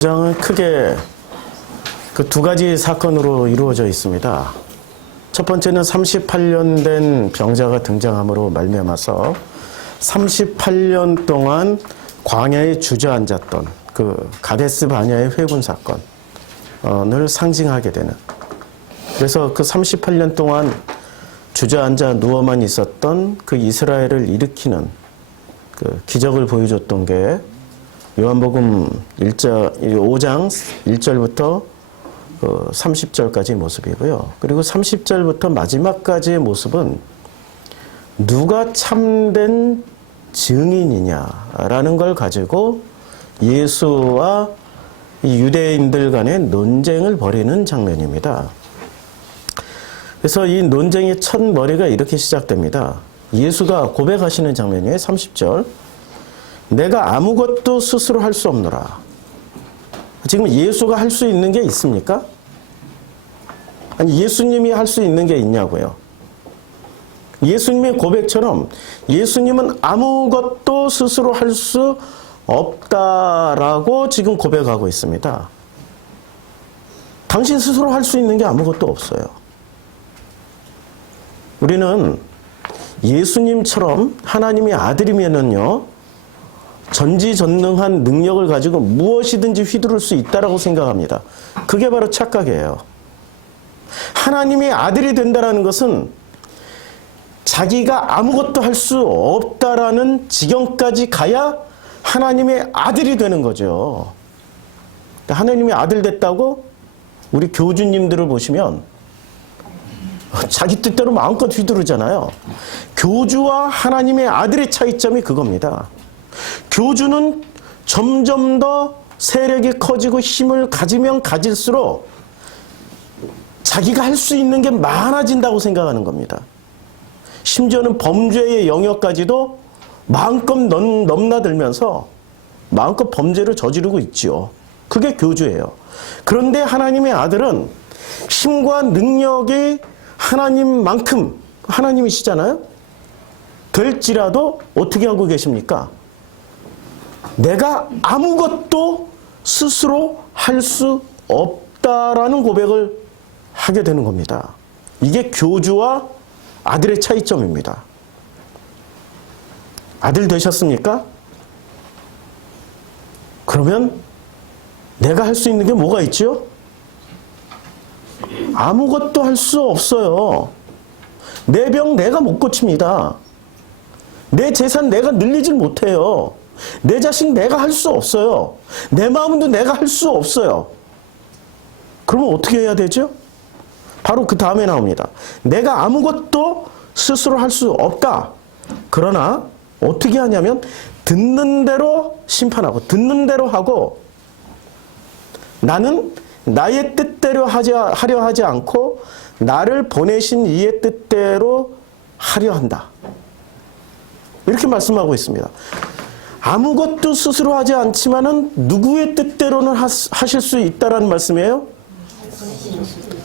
장은 크게 그 두 가지 사건으로 이루어져 있습니다. 첫 번째는 38년 된 병자가 등장함으로 말미암아서 38년 동안 광야에 주저앉았던 그 가데스 바냐의 회군 사건을 상징하게 되는, 그래서 그 38년 동안 주저앉아 누워만 있었던 그 이스라엘을 일으키는 그 기적을 보여줬던 게 요한복음 5장 1절부터 30절까지의 모습이고요. 그리고 30절부터 마지막까지의 모습은 누가 참된 증인이냐라는 걸 가지고 예수와 이 유대인들 간의 논쟁을 벌이는 장면입니다. 그래서 이 논쟁의 첫 머리가 이렇게 시작됩니다. 예수가 고백하시는 장면이에요. 30절. 내가 아무것도 스스로 할 수 없노라. 지금 예수가 할 수 있는 게 있습니까? 아니, 예수님이 할 수 있는 게 있냐고요. 예수님의 고백처럼 예수님은 아무것도 스스로 할 수 없다라고 지금 고백하고 있습니다. 당신 스스로 할 수 있는 게 아무것도 없어요. 우리는 예수님처럼 하나님의 아들이면은요, 전지전능한 능력을 가지고 무엇이든지 휘두를 수 있다라고 생각합니다. 그게 바로 착각이에요. 하나님의 아들이 된다라는 것은 자기가 아무것도 할 수 없다라는 지경까지 가야 하나님의 아들이 되는 거죠. 하나님의 아들 됐다고 우리 교주님들을 보시면 자기 뜻대로 마음껏 휘두르잖아요. 교주와 하나님의 아들의 차이점이 그겁니다. 교주는 점점 더 세력이 커지고 힘을 가지면 가질수록 자기가 할 수 있는 게 많아진다고 생각하는 겁니다. 심지어는 범죄의 영역까지도 마음껏 넘나들면서 마음껏 범죄를 저지르고 있죠. 그게 교주예요. 그런데 하나님의 아들은 힘과 능력이 하나님만큼, 하나님이시잖아요. 될지라도 어떻게 하고 계십니까? 내가 아무것도 스스로 할 수 없다라는 고백을 하게 되는 겁니다. 이게 교주와 아들의 차이점입니다. 아들 되셨습니까? 그러면 내가 할 수 있는 게 뭐가 있죠? 아무것도 할 수 없어요. 내 병 내가 못 고칩니다. 내 재산 내가 늘리질 못해요. 내 자식 내가 할 수 없어요. 내 마음도 내가 할 수 없어요. 그러면 어떻게 해야 되죠? 바로 그 다음에 나옵니다. 내가 아무것도 스스로 할 수 없다. 그러나 어떻게 하냐면 듣는 대로 심판하고 듣는 대로 하고, 나는 나의 뜻대로 하려 하지 않고 나를 보내신 이의 뜻대로 하려 한다. 이렇게 말씀하고 있습니다. 아무것도 스스로 하지 않지만은 누구의 뜻대로는 하실 수 있다라는 말씀이에요?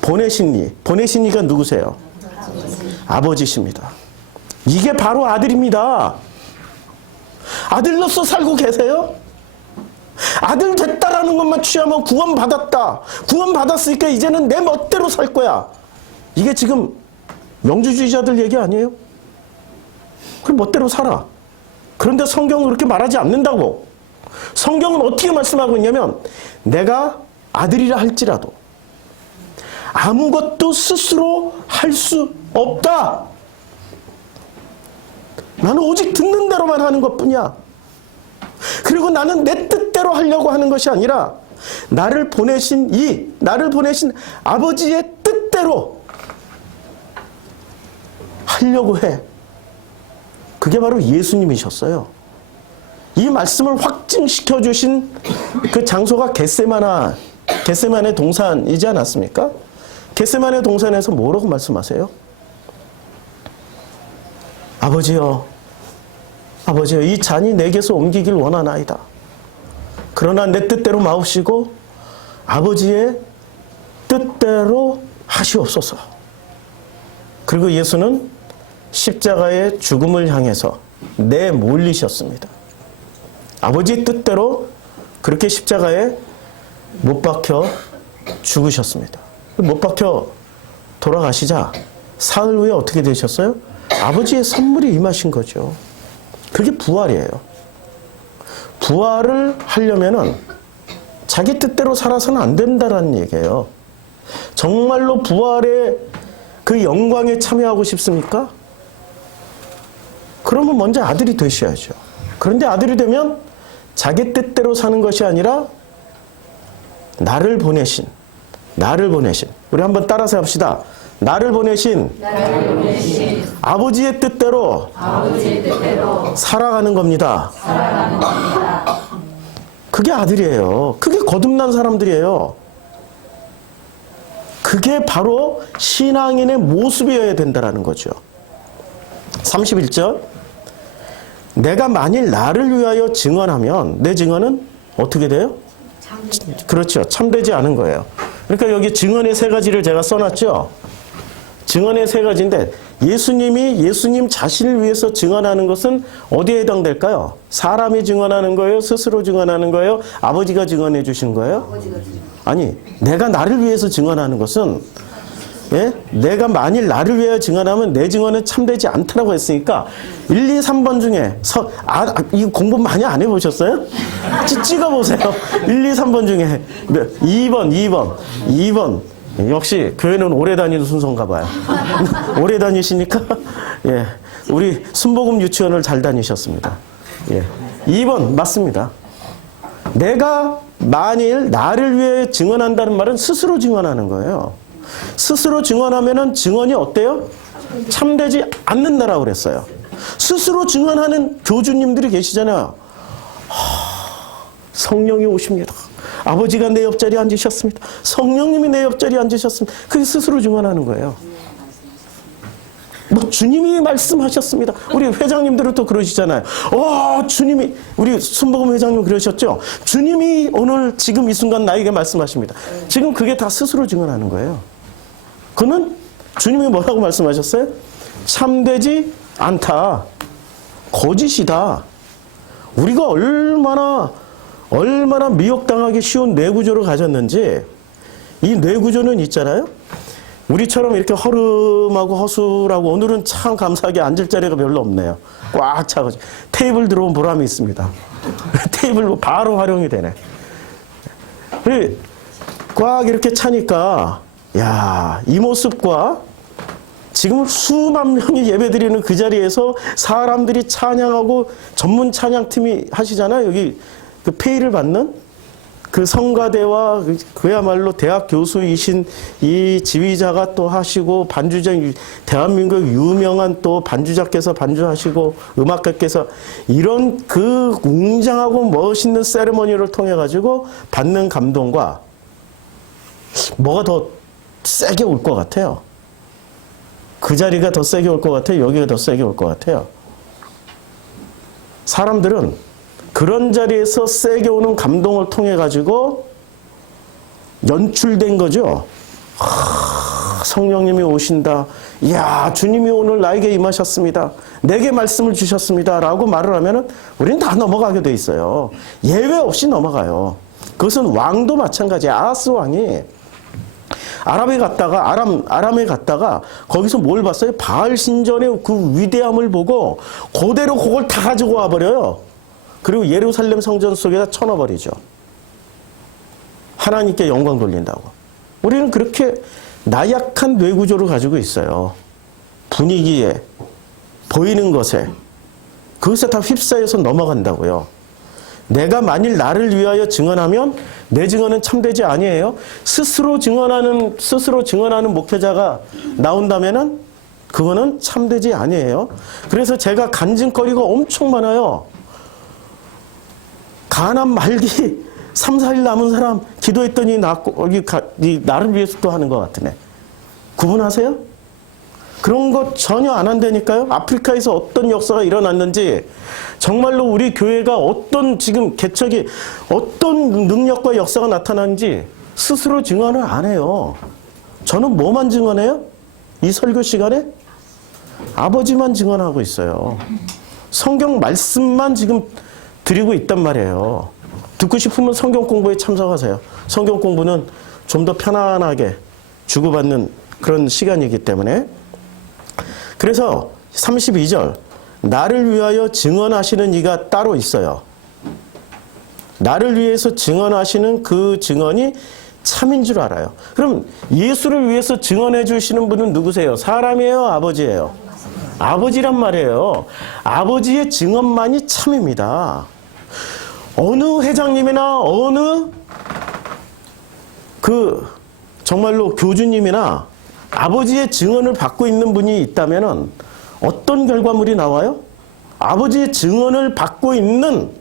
보내신 이. 보내신 이가 누구세요? 아버지십니다. 이게 바로 아들입니다. 아들로서 살고 계세요? 아들 됐다라는 것만 취하면 구원받았다. 구원받았으니까 이제는 내 멋대로 살 거야. 이게 지금 영주주의자들 얘기 아니에요? 그럼 멋대로 살아. 그런데 성경은 그렇게 말하지 않는다고. 성경은 어떻게 말씀하고 있냐면, 내가 아들이라 할지라도 아무것도 스스로 할 수 없다. 나는 오직 듣는 대로만 하는 것뿐이야. 그리고 나는 내 뜻대로 하려고 하는 것이 아니라 나를 보내신 아버지의 뜻대로 하려고 해. 그게 바로 예수님이셨어요. 이 말씀을 확증시켜 주신 그 장소가 겟세마네 동산이지 않았습니까? 겟세마네 동산에서 뭐라고 말씀하세요? 아버지여, 아버지여, 이 잔이 내게서 옮기길 원하나이다. 그러나 내 뜻대로 마옵시고 아버지의 뜻대로 하시옵소서. 그리고 예수는 십자가의 죽음을 향해서 내몰리셨습니다. 아버지의 뜻대로 그렇게 십자가에 못 박혀 죽으셨습니다. 못 박혀 돌아가시자 사흘 후에 어떻게 되셨어요? 아버지의 선물이 임하신 거죠. 그게 부활이에요. 부활을 하려면은 자기 뜻대로 살아서는 안 된다라는 얘기예요. 정말로 부활의 그 영광에 참여하고 싶습니까? 그러면 먼저 아들이 되셔야죠. 그런데 아들이 되면 자기 뜻대로 사는 것이 아니라 나를 보내신 우리 한번 따라서 합시다. 나를 보내신 아버지의 뜻대로 살아가는 겁니다. 그게 아들이에요. 그게 거듭난 사람들이에요. 그게 바로 신앙인의 모습이어야 된다는 거죠. 31절. 내가 만일 나를 위하여 증언하면 내 증언은 어떻게 돼요? 그렇죠. 참되지 않은 거예요. 그러니까 여기 증언의 세 가지를 제가 써놨죠. 증언의 세 가지인데 예수님이 예수님 자신을 위해서 증언하는 것은 어디에 해당될까요? 사람이 증언하는 거예요? 스스로 증언하는 거예요? 아버지가 증언해 주신 거예요? 아니, 내가 나를 위해서 증언하는 것은 내가 만일 나를 위하여 증언하면 내 증언은 참되지 않다라고 했으니까 1, 2, 3번 중에 이거 공부 많이 안 해보셨어요? 찍어보세요. 1, 2, 3번 중에 2번 역시 교회는 오래 다니는 순서인가 봐요. 오래 다니시니까 예, 우리 순복음 유치원을 잘 다니셨습니다. 예, 2번 맞습니다. 내가 만일 나를 위해 증언한다는 말은 스스로 증언하는 거예요. 스스로 증언하면은 증언이 어때요? 참되지 않는다라고 그랬어요. 스스로 증언하는 교주님들이 계시잖아요. 성령이 오십니다. 아버지가 내 옆자리에 앉으셨습니다. 성령님이 내 옆자리에 앉으셨습니다. 그게 스스로 증언하는 거예요. 뭐 주님이 말씀하셨습니다. 우리 회장님들은 또 그러시잖아요. 주님이 우리 순복음 회장님 그러셨죠. 주님이 오늘 지금 이 순간 나에게 말씀하십니다. 지금 그게 다 스스로 증언하는 거예요. 그는 주님이 뭐라고 말씀하셨어요? 참되지 않다. 거짓이다. 우리가 얼마나 미혹당하기 쉬운 뇌구조를 가졌는지 이 뇌구조는 있잖아요. 우리처럼 이렇게 허름하고 허술하고 오늘은 참 감사하게 앉을 자리가 별로 없네요. 꽉 차가지고 테이블 들어온 보람이 있습니다. 테이블로 바로 활용이 되네. 꽉 이렇게 차니까 이 모습과 지금 수만 명이 예배드리는 그 자리에서 사람들이 찬양하고 전문 찬양팀이 하시잖아요. 여기 그 페이를 받는 그 성가대와 그야말로 대학 교수이신 이 지휘자가 또 하시고 반주자, 대한민국 유명한 또 반주자께서 반주하시고 음악가께서 이런 그 웅장하고 멋있는 세레머니를 통해 가지고 받는 감동과 뭐가 더 세게 올 것 같아요? 그 자리가 더 세게 올 것 같아요? 여기가 더 세게 올 것 같아요? 사람들은 그런 자리에서 세게 오는 감동을 통해 가지고 연출된 거죠. 성령님이 오신다. 이야, 주님이 오늘 나에게 임하셨습니다. 내게 말씀을 주셨습니다. 라고 말을 하면은 우리는 다 넘어가게 돼 있어요. 예외 없이 넘어가요. 그것은 왕도 마찬가지예요. 아하스 왕이 아람에 갔다가 거기서 뭘 봤어요? 바알 신전의 그 위대함을 보고 그대로 그걸 다 가지고 와버려요. 그리고 예루살렘 성전 속에다 쳐넣어버리죠. 하나님께 영광 돌린다고. 우리는 그렇게 나약한 뇌구조를 가지고 있어요. 분위기에, 보이는 것에, 그것에 다 휩싸여서 넘어간다고요. 내가 만일 나를 위하여 증언하면 내 증언은 참되지 아니에요. 스스로 증언하는 목회자가 나온다면은 그거는 참되지 아니에요. 그래서 제가 간증거리가 엄청 많아요. 가난 말기 3, 4일 남은 사람 기도했더니 나를 위해서 또 하는 것 같으네. 구분하세요? 그런 것 전혀 안 한다니까요. 아프리카에서 어떤 역사가 일어났는지 정말로 우리 교회가 어떤 지금 개척이 어떤 능력과 역사가 나타나는지 스스로 증언을 안 해요. 저는 뭐만 증언해요? 이 설교 시간에? 아버지만 증언하고 있어요. 성경 말씀만 지금 드리고 있단 말이에요. 듣고 싶으면 성경 공부에 참석하세요. 성경 공부는 좀 더 편안하게 주고받는 그런 시간이기 때문에. 그래서 32절, 나를 위하여 증언하시는 이가 따로 있어요. 나를 위해서 증언하시는 그 증언이 참인 줄 알아요. 그럼 예수를 위해서 증언해 주시는 분은 누구세요? 사람이에요? 아버지예요? 아버지란 말이에요. 아버지의 증언만이 참입니다. 어느 회장님이나 어느 정말로 교주님이나 아버지의 증언을 받고 있는 분이 있다면 어떤 결과물이 나와요? 아버지의 증언을 받고 있는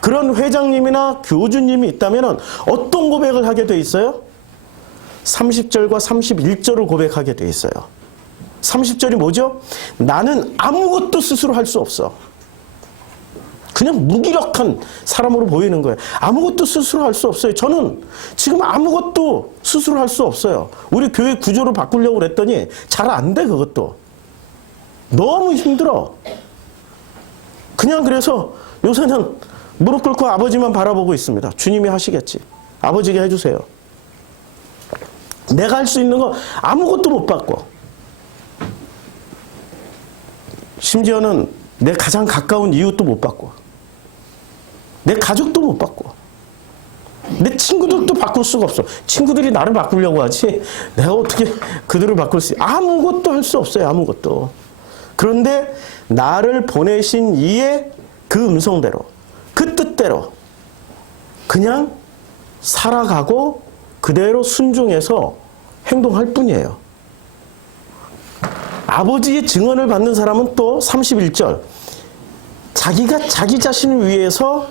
그런 회장님이나 교주님이 있다면 어떤 고백을 하게 돼 있어요? 30절과 31절을 고백하게 돼 있어요. 30절이 뭐죠? 나는 아무것도 스스로 할 수 없어. 그냥 무기력한 사람으로 보이는 거예요. 아무것도 스스로 할 수 없어요. 저는 지금 아무것도 스스로 할 수 없어요. 우리 교회 구조를 바꾸려고 그랬더니 잘 안 돼, 그것도. 너무 힘들어. 그냥 그래서 요새는 무릎 꿇고 아버지만 바라보고 있습니다. 주님이 하시겠지. 아버지가 해주세요. 내가 할 수 있는 거 아무것도 못 받고, 심지어는 내 가장 가까운 이웃도 못 받고, 내 가족도 못 받고, 내 친구들도 바꿀 수가 없어. 친구들이 나를 바꾸려고 하지 내가 어떻게 그들을 바꿀 수 있어요? 아무것도 할 수 없어요. 아무것도. 그런데 나를 보내신 이의 그 음성대로, 그 뜻대로 그냥 살아가고 그대로 순종해서 행동할 뿐이에요. 아버지의 증언을 받는 사람은 또 31절, 자기가 자기 자신을 위해서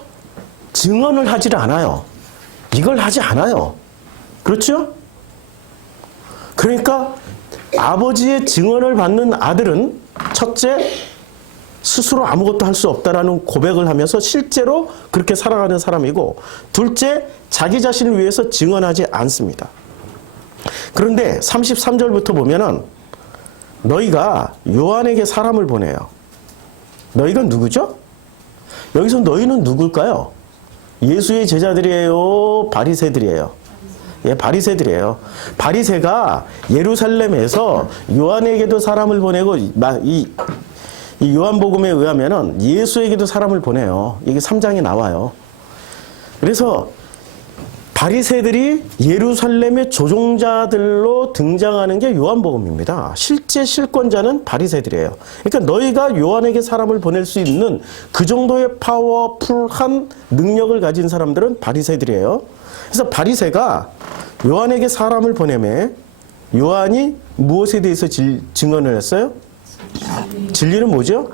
증언을 하질 않아요. 이걸 하지 않아요. 그렇죠? 그러니까 아버지의 증언을 받는 아들은 첫째, 스스로 아무것도 할 수 없다라는 고백을 하면서 실제로 그렇게 살아가는 사람이고, 둘째, 자기 자신을 위해서 증언하지 않습니다. 그런데 33절부터 보면은 너희가 요한에게 사람을 보내요. 너희가 누구죠? 여기서 너희는 누굴까요? 예수의 제자들이에요? 바리새들이에요? 예, 바리새들이에요. 바리새가 예루살렘에서 요한에게도 사람을 보내고, 이 요한복음에 의하면은 예수에게도 사람을 보내요. 이게 3장에 나와요. 그래서 바리새들이 예루살렘의 조종자들로 등장하는 게 요한복음입니다. 실제 실권자는 바리새들이에요. 그러니까 너희가 요한에게 사람을 보낼 수 있는 그 정도의 파워풀한 능력을 가진 사람들은 바리새들이에요. 그래서 바리새가 요한에게 사람을 보내매 요한이 무엇에 대해서 증언을 했어요? 진리는 뭐죠?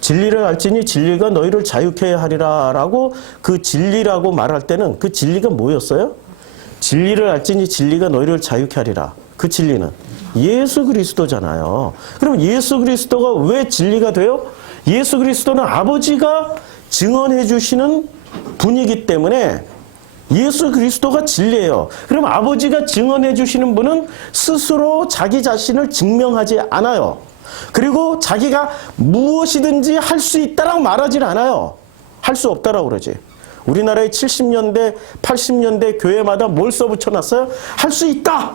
진리를 알지니 진리가 너희를 자유케 하리라 라고, 그 진리라고 말할 때는 그 진리가 뭐였어요? 진리를 알지니 진리가 너희를 자유케 하리라. 그 진리는 예수 그리스도잖아요. 그럼 예수 그리스도가 왜 진리가 돼요? 예수 그리스도는 아버지가 증언해 주시는 분이기 때문에 예수 그리스도가 진리예요. 그럼 아버지가 증언해 주시는 분은 스스로 자기 자신을 증명하지 않아요. 그리고 자기가 무엇이든지 할 수 있다라고 말하지 않아요. 할 수 없다라고 그러지. 우리나라의 70년대, 80년대 교회마다 뭘 써붙여놨어요? 할 수 있다!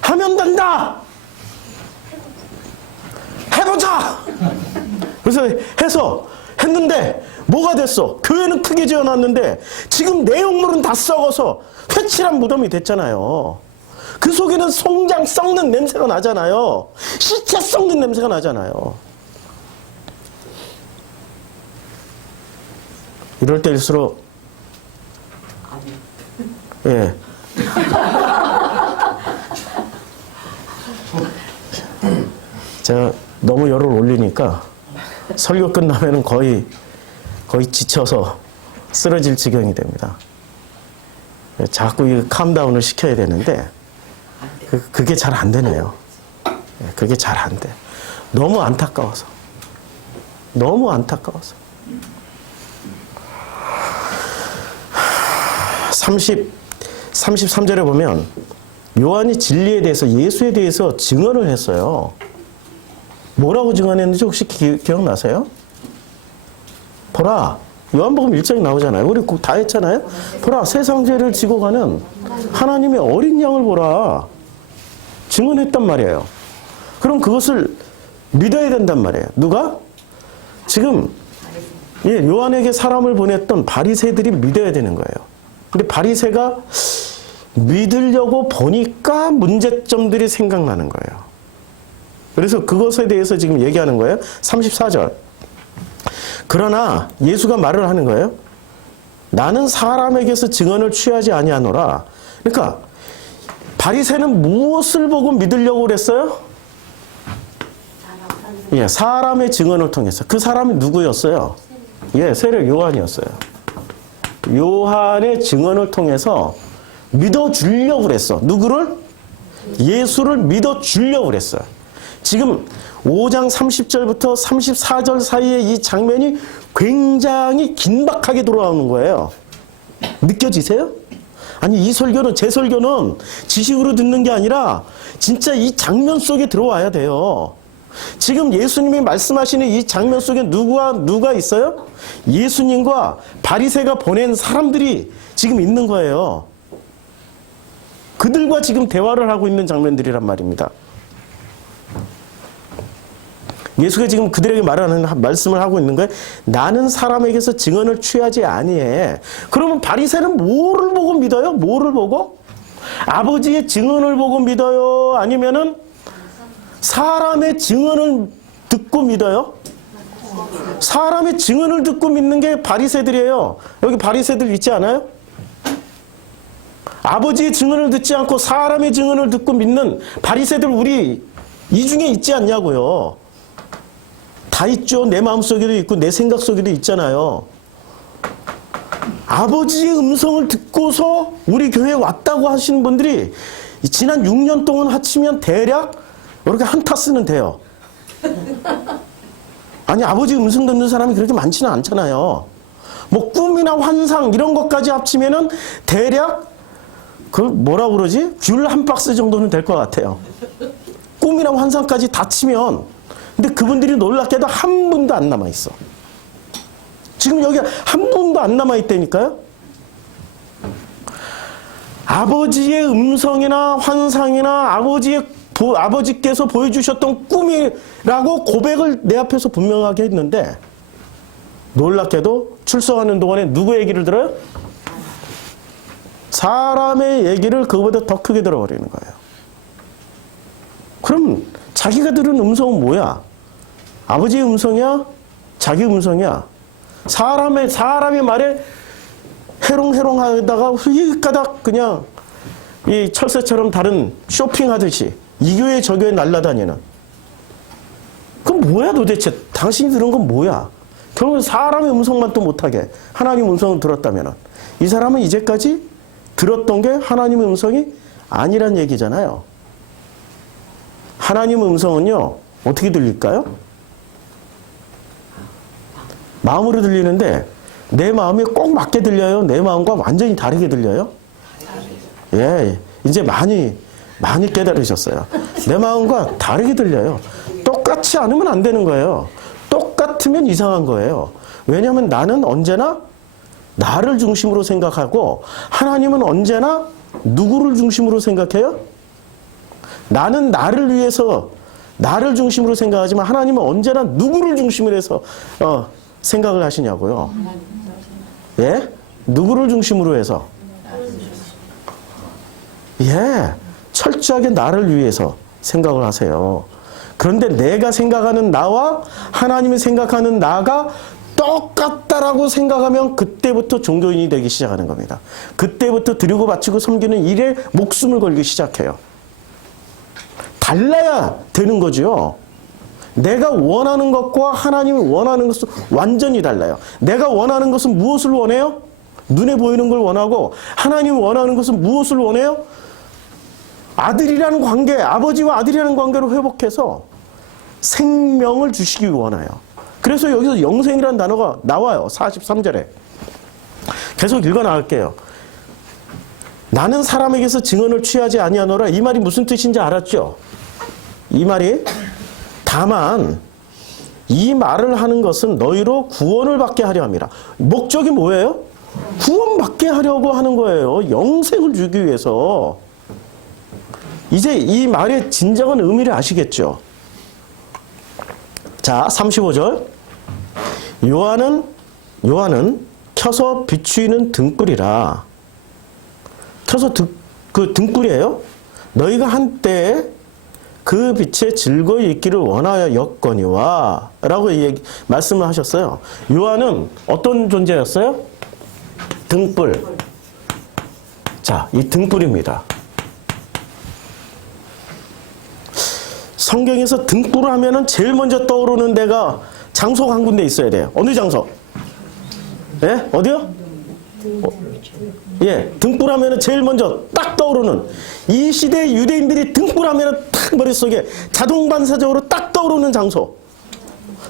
하면 된다! 해보자! 그래서 해서 했는데 뭐가 됐어? 교회는 크게 지어놨는데 지금 내용물은 다 썩어서 회칠한 무덤이 됐잖아요. 그 속에는 송장 썩는 냄새가 나잖아요. 시체 썩는 냄새가 나잖아요. 이럴 때일수록 예. 제가 너무 열을 올리니까 설교 끝나면은 거의 지쳐서 쓰러질 지경이 됩니다. 자꾸 이 캄다운을 시켜야 되는데 그게 잘 안 되네요. 그게 잘 안 돼. 너무 안타까워서. 너무 안타까워서. 33절에 보면 요한이 진리에 대해서, 예수에 대해서 증언을 했어요. 뭐라고 증언했는지 혹시 기억나세요? 보라, 요한복음 1장에 나오잖아요. 우리 다 했잖아요. 보라, 세상 죄를 지고 가는 하나님의 어린 양을 보라. 증언했단 말이에요. 그럼 그것을 믿어야 된단 말이에요. 누가? 지금 요한에게 사람을 보냈던 바리새들이 믿어야 되는 거예요. 근데 바리새가 믿으려고 보니까 문제점들이 생각나는 거예요. 그래서 그것에 대해서 지금 얘기하는 거예요. 34절. 그러나 예수가 말을 하는 거예요. 나는 사람에게서 증언을 취하지 아니하노라. 그러니까 바리새는 무엇을 보고 믿으려고 그랬어요? 예, 사람의 증언을 통해서. 그 사람이 누구였어요? 예, 세례 요한이었어요. 요한의 증언을 통해서 믿어주려고 그랬어. 누구를? 예수를 믿어주려고 그랬어요. 지금 5장 30절부터 34절 사이에 이 장면이 굉장히 긴박하게 돌아오는 거예요. 느껴지세요? 아니, 이 설교는, 제 설교는 지식으로 듣는 게 아니라 진짜 이 장면 속에 들어와야 돼요. 지금 예수님이 말씀하시는 이 장면 속에 누가 있어요? 예수님과 바리새가 보낸 사람들이 지금 있는 거예요. 그들과 지금 대화를 하고 있는 장면들이란 말입니다. 예수가 지금 그들에게 말씀을 하고 있는 거예요. 나는 사람에게서 증언을 취하지 아니해. 그러면 바리새는 뭐를 보고 믿어요? 뭐를 보고? 아버지의 증언을 보고 믿어요? 아니면은 사람의 증언을 듣고 믿어요? 사람의 증언을 듣고 믿는 게 바리새들이에요. 여기 바리새들 있지 않아요? 아버지의 증언을 듣지 않고 사람의 증언을 듣고 믿는 바리새들 우리 이 중에 있지 않냐고요. 다 있죠. 내 마음속에도 있고 내 생각 속에도 있잖아요. 아버지의 음성을 듣고서 우리 교회에 왔다고 하시는 분들이 지난 6년 동안 합치면 대략 이렇게 한타 쓰는 돼요. 아니, 아버지 음성 듣는 사람이 그렇게 많지는 않잖아요. 뭐 꿈이나 환상 이런 것까지 합치면은 대략 그걸 뭐라 그러지? 귤 한 박스 정도는 될 것 같아요. 꿈이나 환상까지 다 치면. 근데 그분들이 놀랍게도 한 분도 안 남아있어. 지금 여기 한 분도 안 남아있다니까요. 아버지의 음성이나 환상이나 아버지께서 보여주셨던 꿈이라고 고백을 내 앞에서 분명하게 했는데 놀랍게도 출석하는 동안에 누구 얘기를 들어요? 사람의 얘기를 그거보다 더 크게 들어버리는 거예요. 그럼 자기가 들은 음성은 뭐야? 아버지의 음성이야? 자기 음성이야? 사람의 말에 해롱해롱 하다가 휘가닥 그냥 이 철새처럼 다른 쇼핑하듯이 이 교회 저 교회 날라다니는. 그럼 뭐야 도대체? 당신이 들은 건 뭐야? 결국 사람의 음성만 또 못하게 하나님의 음성을 들었다면 이 사람은 이제까지 들었던 게 하나님의 음성이 아니란 얘기잖아요. 하나님의 음성은요, 어떻게 들릴까요? 마음으로 들리는데 내 마음에 꼭 맞게 들려요? 내 마음과 완전히 다르게 들려요? 예, 이제 많이 깨달으셨어요. 내 마음과 다르게 들려요. 똑같지 않으면 안 되는 거예요. 똑같으면 이상한 거예요. 왜냐하면 나는 언제나 나를 중심으로 생각하고 하나님은 언제나 누구를 중심으로 생각해요? 나는 나를 위해서 나를 중심으로 생각하지만 하나님은 언제나 누구를 중심으로 해서 생각을 하시냐고요. 예? 누구를 중심으로 해서? 예, 철저하게 나를 위해서 생각을 하세요. 그런데 내가 생각하는 나와 하나님이 생각하는 나가 똑같다라고 생각하면 그때부터 종교인이 되기 시작하는 겁니다. 그때부터 드리고 바치고 섬기는 일에 목숨을 걸기 시작해요. 달라야 되는 거죠. 내가 원하는 것과 하나님이 원하는 것은 완전히 달라요. 내가 원하는 것은 무엇을 원해요? 눈에 보이는 걸 원하고 하나님이 원하는 것은 무엇을 원해요? 아들이라는 관계, 아버지와 아들이라는 관계로 회복해서 생명을 주시기 원해요. 그래서 여기서 영생이라는 단어가 나와요. 43절에. 계속 읽어 나갈게요. 나는 사람에게서 증언을 취하지 아니하노라. 이 말이 무슨 뜻인지 알았죠? 이 말이 다만 이 말을 하는 것은 너희로 구원을 받게 하려 함이라. 목적이 뭐예요? 구원받게 하려고 하는 거예요. 영생을 주기 위해서. 이제 이 말의 진정한 의미를 아시겠죠? 자, 35절. 요한은 켜서 비추이는 등불이라. 켜서 그 등불이에요. 너희가 한때 그 빛에 즐거이 있기를 원하였거니와 라고 말씀을 하셨어요. 요한은 어떤 존재였어요? 등불. 자, 이 등불입니다. 성경에서 등불을 하면은 제일 먼저 떠오르는 데가 장소가 한 군데 있어야 돼요. 어느 장소? 예? 어디요? 예, 등불 하면은 제일 먼저 딱 떠오르는, 이 시대의 유대인들이 등불 하면은 딱 머릿속에 자동 반사적으로 딱 떠오르는 장소.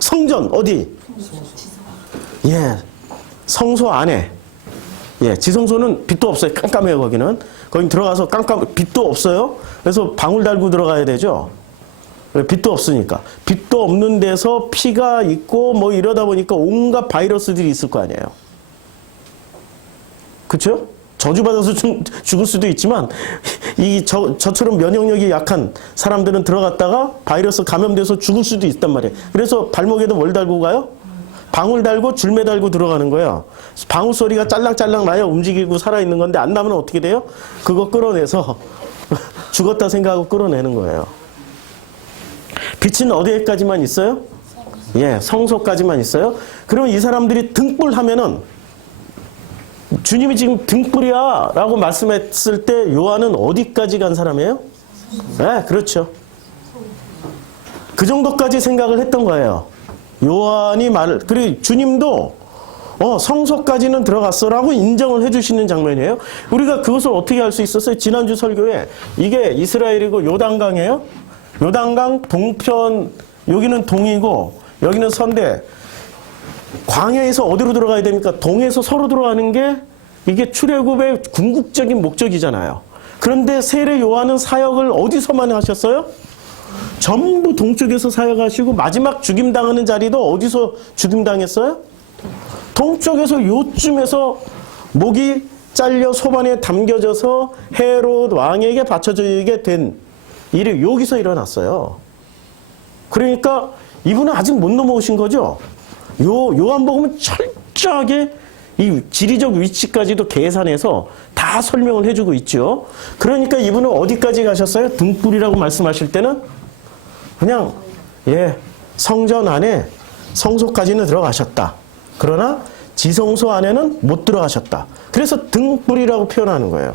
성전, 어디? 예, 성소 안에. 예, 지성소는 빛도 없어요. 깜깜해요, 거기는. 거기 들어가서 빛도 없어요. 그래서 방울 달고 들어가야 되죠. 빛도 없으니까. 빛도 없는 데서 피가 있고 뭐 이러다 보니까 온갖 바이러스들이 있을 거 아니에요. 그렇죠? 저주받아서 죽을 수도 있지만 저처럼 면역력이 약한 사람들은 들어갔다가 바이러스 감염돼서 죽을 수도 있단 말이에요. 그래서 발목에도 뭘 달고 가요? 방울 달고 줄매 달고 들어가는 거예요. 방울 소리가 짤랑짤랑 나야 움직이고 살아있는 건데 안 나면 어떻게 돼요? 그거 끌어내서 죽었다 생각하고 끌어내는 거예요. 빛은 어디까지만 있어요? 예, 성소까지만 있어요. 그러면 이 사람들이 등불 하면은 주님이 지금 등불이야 라고 말씀했을 때 요한은 어디까지 간 사람이에요? 네, 그렇죠. 그 정도까지 생각을 했던 거예요. 요한이 그리고 주님도 성소까지는 들어갔어 라고 인정을 해주시는 장면이에요. 우리가 그것을 어떻게 알 수 있었어요? 지난주 설교에 이게 이스라엘이고 요단강이에요. 요단강 동편, 여기는 동이고 여기는 서인데 광야에서 어디로 들어가야 됩니까? 동에서 서로 들어가는 게 이게 출애굽의 궁극적인 목적이잖아요. 그런데 세례 요한은 사역을 어디서만 하셨어요? 전부 동쪽에서 사역하시고 마지막 죽임당하는 자리도 어디서 죽임당했어요? 동쪽에서 요쯤에서 목이 잘려 소반에 담겨져서 헤롯 왕에게 바쳐지게 된 일이 여기서 일어났어요. 그러니까 이분은 아직 못 넘어오신 거죠? 요한복음은 철저하게 이 지리적 위치까지도 계산해서 다 설명을 해주고 있죠. 그러니까 이분은 어디까지 가셨어요? 등불이라고 말씀하실 때는 그냥 성전 안에 성소까지는 들어가셨다. 그러나 지성소 안에는 못 들어가셨다. 그래서 등불이라고 표현하는 거예요.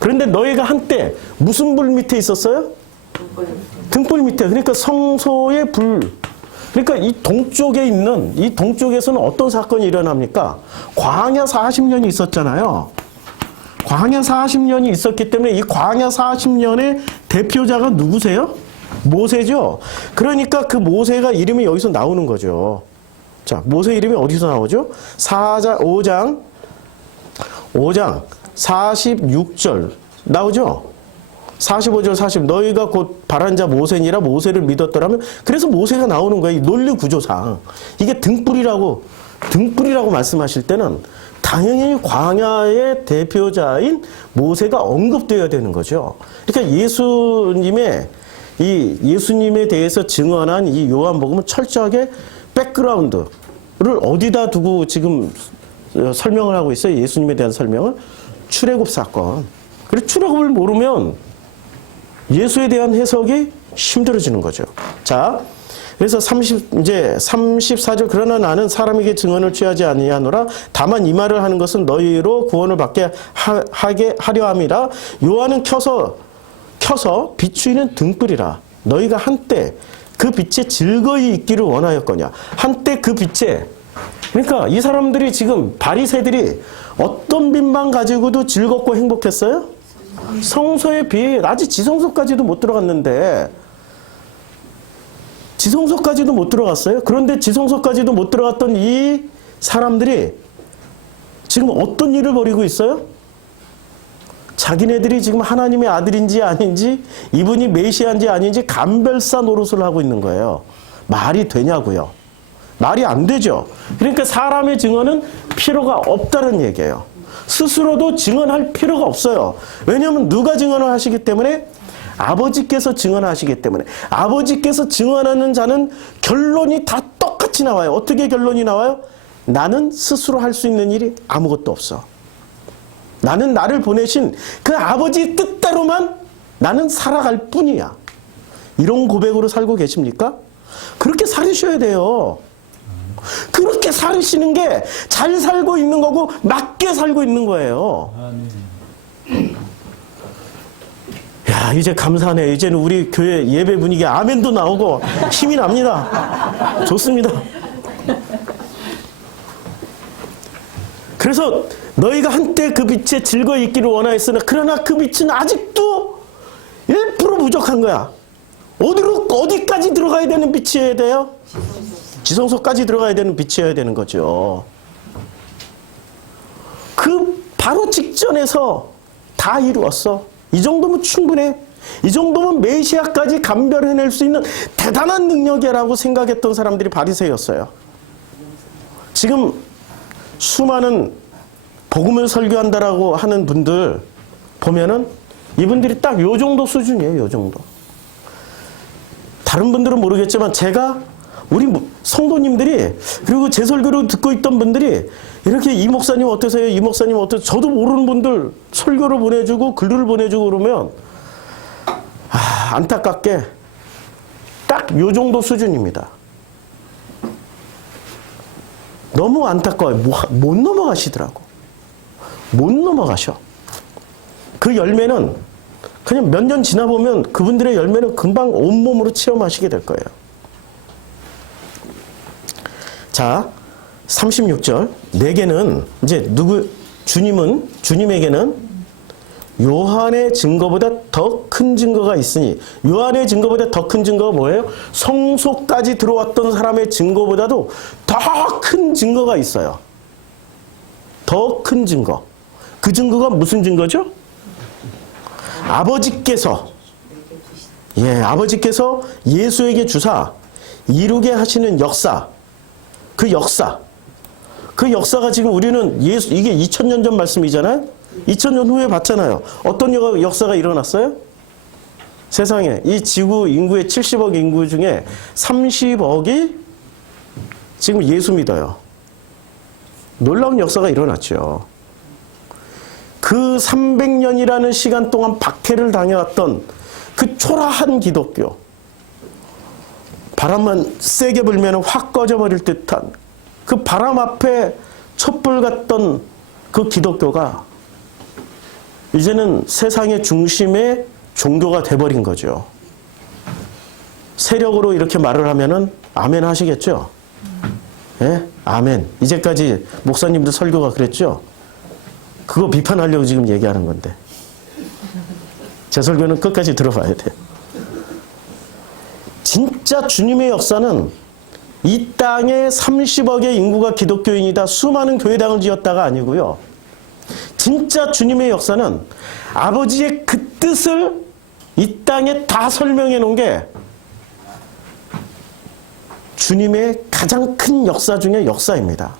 그런데 너희가 한때 무슨 불 밑에 있었어요? 등불 밑에. 그러니까 성소의 불. 그러니까 이 동쪽에서는 어떤 사건이 일어납니까? 광야 40년이 있었잖아요. 광야 40년이 있었기 때문에 이 광야 40년의 대표자가 누구세요? 모세죠. 그러니까 그 모세가 이름이 여기서 나오는 거죠. 자, 모세 이름이 어디서 나오죠? 5장 46절 나오죠? 45절 40 너희가 곧 바란 자 모세니라 모세를 믿었더라면 그래서 모세가 나오는 거예요. 이 논리 구조상. 이게 등불이라고 말씀하실 때는 당연히 광야의 대표자인 모세가 언급되어야 되는 거죠. 그러니까 예수님에 대해서 증언한 이 요한복음은 철저하게 백그라운드를 어디다 두고 지금 설명을 하고 있어요. 예수님에 대한 설명을. 출애굽 사건. 그리고 출애굽을 모르면 예수에 대한 해석이 힘들어지는 거죠. 자, 그래서 34절 그러나 나는 사람에게 증언을 취하지 아니하노라 다만 이 말을 하는 것은 너희로 구원을 받게 하게 하려 함이라. 요한은 켜서 비추이는 등불이라. 너희가 한때 그 빛에 즐거이 있기를 원하였거냐. 한때 그 빛에. 그러니까 이 사람들이 지금 바리새들이 어떤 빛만 가지고도 즐겁고 행복했어요? 성소의 빛. 아직 지성소까지도 못 들어갔는데 지성소까지도 못 들어갔어요. 그런데 지성소까지도 못 들어갔던 이 사람들이 지금 어떤 일을 벌이고 있어요? 자기네들이 지금 하나님의 아들인지 아닌지 이분이 메시아인지 아닌지 감별사 노릇을 하고 있는 거예요. 말이 되냐고요. 말이 안 되죠. 그러니까 사람의 증언은 필요가 없다는 얘기예요. 스스로도 증언할 필요가 없어요. 왜냐하면 누가 증언을 하시기 때문에? 아버지께서 증언하시기 때문에. 아버지께서 증언하는 자는 결론이 다 똑같이 나와요. 어떻게 결론이 나와요? 나는 스스로 할 수 있는 일이 아무것도 없어. 나는 나를 보내신 그 아버지의 뜻대로만 나는 살아갈 뿐이야. 이런 고백으로 살고 계십니까? 그렇게 살으셔야 돼요. 그렇게 살으시는 게 잘 살고 있는 거고 맞게 살고 있는 거예요. 야, 이제 감사하네. 이제는 우리 교회 예배 분위기 아멘도 나오고 힘이 납니다. 좋습니다. 그래서 너희가 한때 그 빛에 즐거이 있기를 원하였으나 그러나 그 빛은 아직도 1% 부족한 거야. 어디까지 들어가야 되는 빛이어야 돼요? 지성소까지 들어가야 되는 빛이어야 되는 거죠. 그 바로 직전에서 다 이루었어. 이 정도면 충분해. 이 정도면 메시아까지 감별해낼 수 있는 대단한 능력이라고 생각했던 사람들이 바리새였어요. 지금 수많은 복음을 설교한다라고 하는 분들 보면은 이분들이 딱 요 정도 수준이에요. 요 정도. 다른 분들은 모르겠지만 제가 우리 성도님들이 그리고 제 설교를 듣고 있던 분들이 이렇게 이 목사님 어떠세요? 이 목사님 어떠세요? 저도 모르는 분들 설교를 보내주고 글을 보내주고 그러면 안타깝게 딱 요 정도 수준입니다. 너무 안타까워요. 못 넘어가시더라고. 못 넘어가셔. 그 열매는 그냥 몇 년 지나보면 그분들의 열매는 금방 온몸으로 체험하시게 될 거예요. 자, 36절. 내게는 이제 주님에게는 요한의 증거보다 더 큰 증거가 있으니, 요한의 증거보다 더 큰 증거가 뭐예요? 성소까지 들어왔던 사람의 증거보다도 더 큰 증거가 있어요. 더 큰 증거. 그 증거가 무슨 증거죠? 아버지께서 예수에게 주사 이루게 하시는 역사. 그 역사가 지금 우리는 이게 2000년 전 말씀이잖아요. 2000년 후에 봤잖아요. 어떤 역사가 일어났어요? 세상에 이 지구 인구의 70억 인구 중에 30억이 지금 예수 믿어요. 놀라운 역사가 일어났죠. 그 300년이라는 시간 동안 박해를 당해왔던 그 초라한 기독교, 바람만 세게 불면 확 꺼져버릴 듯한 그 바람 앞에 촛불 같던 그 기독교가 이제는 세상의 중심의 종교가 돼버린 거죠. 세력으로 이렇게 말을 하면은 아멘 하시겠죠? 예? 아멘. 이제까지 목사님들 설교가 그랬죠? 그거 비판하려고 지금 얘기하는 건데. 제 설교는 끝까지 들어봐야 돼요. 진짜 주님의 역사는 이 땅에 30억의 인구가 기독교인이다, 수많은 교회당을 지었다가 아니고요. 진짜 주님의 역사는 아버지의 그 뜻을 이 땅에 다 설명해 놓은 게 주님의 가장 큰 역사 중에 역사입니다.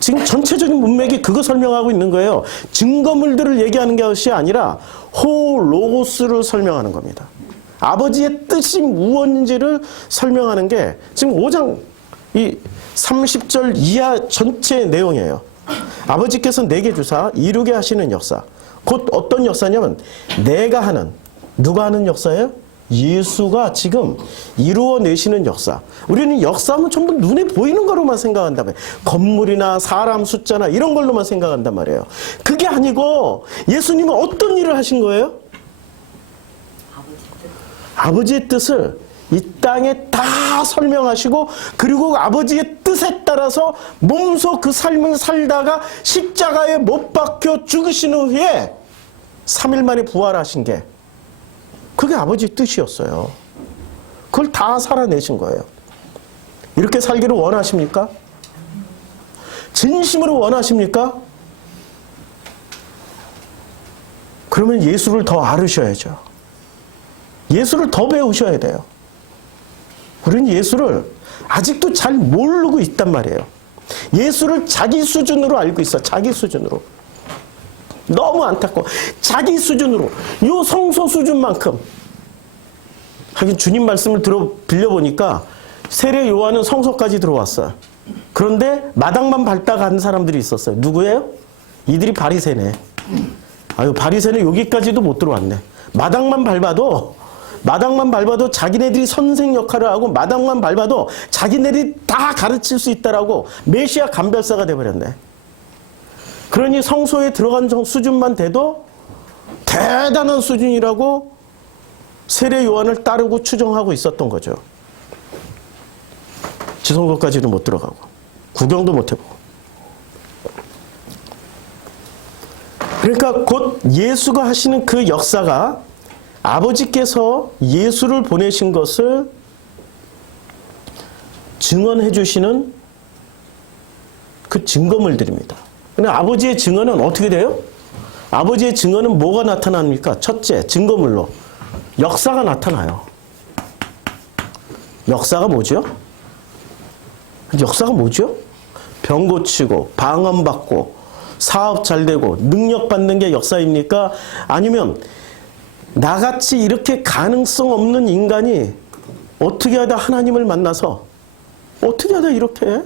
지금 전체적인 문맥이 그거 설명하고 있는 거예요. 증거물들을 얘기하는 것이 아니라 호로고스를 설명하는 겁니다. 아버지의 뜻이 무엇인지를 설명하는 게 지금 5장 이 30절 이하 전체 내용이에요. 아버지께서 내게 주사 이루게 하시는 역사. 곧 어떤 역사냐면 내가 하는, 누가 하는 역사예요? 예수가 지금 이루어내시는 역사. 우리는 역사하면 전부 눈에 보이는 거로만 생각한단 말이에요. 건물이나 사람 숫자나 이런 걸로만 생각한단 말이에요. 그게 아니고 예수님은 어떤 일을 하신 거예요? 아버지의 뜻을 이 땅에 다 설명하시고, 그리고 아버지의 뜻에 따라서 몸소 그 삶을 살다가 십자가에 못 박혀 죽으신 후에 3일 만에 부활하신 게 그게 아버지의 뜻이었어요. 그걸 다 살아내신 거예요. 이렇게 살기를 원하십니까? 진심으로 원하십니까? 그러면 예수를 더 알으셔야죠. 예수를 더 배우셔야 돼요. 우리는 예수를 아직도 잘 모르고 있단 말이에요. 예수를 자기 수준으로 알고 있어. 자기 수준으로. 너무 안타까워. 자기 수준으로. 요 성소 수준만큼. 하긴 주님 말씀을 빌려보니까 세례 요한은 성소까지 들어왔어요. 그런데 마당만 밟다 간 사람들이 있었어요. 누구예요? 이들이 바리새네. 아유, 바리새는 여기까지도 못 들어왔네. 마당만 밟아도 자기네들이 선생 역할을 하고 마당만 밟아도 자기네들이 다 가르칠 수 있다라고 메시아 감별사가 돼버렸네. 그러니 성소에 들어간 수준만 돼도 대단한 수준이라고 세례 요한을 따르고 추정하고 있었던 거죠. 지성소까지도 못 들어가고 구경도 못 해보고. 그러니까 곧 예수가 하시는 그 역사가 아버지께서 예수를 보내신 것을 증언해 주시는 그 증거물들입니다. 근데 아버지의 증언은 어떻게 돼요? 아버지의 증언은 뭐가 나타납니까? 첫째, 증거물로 역사가 나타나요. 역사가 뭐죠? 역사가 뭐죠? 병 고치고 방언받고 사업 잘 되고 능력 받는 게 역사입니까? 아니면 나같이 이렇게 가능성 없는 인간이 어떻게 하다 하나님을 만나서 어떻게 하다 이렇게 해?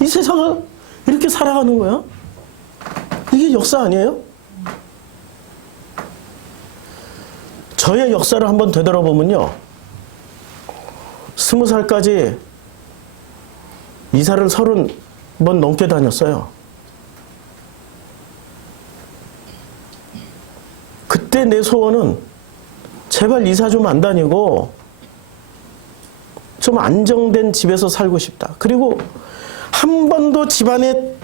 이 세상을 이렇게 살아가는 거야? 이게 역사 아니에요? 저의 역사를 한번 되돌아보면요. 20살까지 이사를 30번 넘게 다녔어요. 그때 내 소원은 제발 이사 좀 안 다니고 좀 안정된 집에서 살고 싶다. 그리고 한 번도 집안에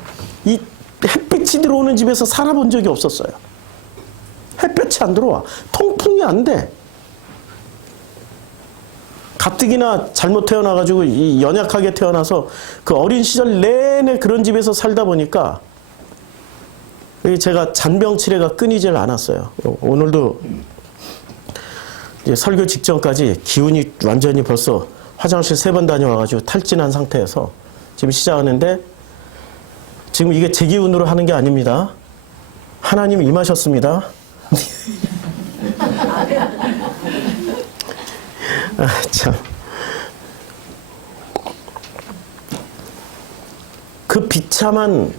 이 햇빛이 들어오는 집에서 살아본 적이 없었어요. 햇볕이 안 들어와. 통풍이 안 돼. 가뜩이나 잘못 태어나가지고 이 연약하게 태어나서 그 어린 시절 내내 그런 집에서 살다 보니까 제가 잔병 치레가 끊이질 않았어요. 오늘도 이제 설교 직전까지 기운이 완전히 벌써 화장실 3번 다녀와가지고 탈진한 상태에서 지금 시작하는데 지금 이게 제 기운으로 하는 게 아닙니다. 하나님 임하셨습니다. 아, 참. 그 비참한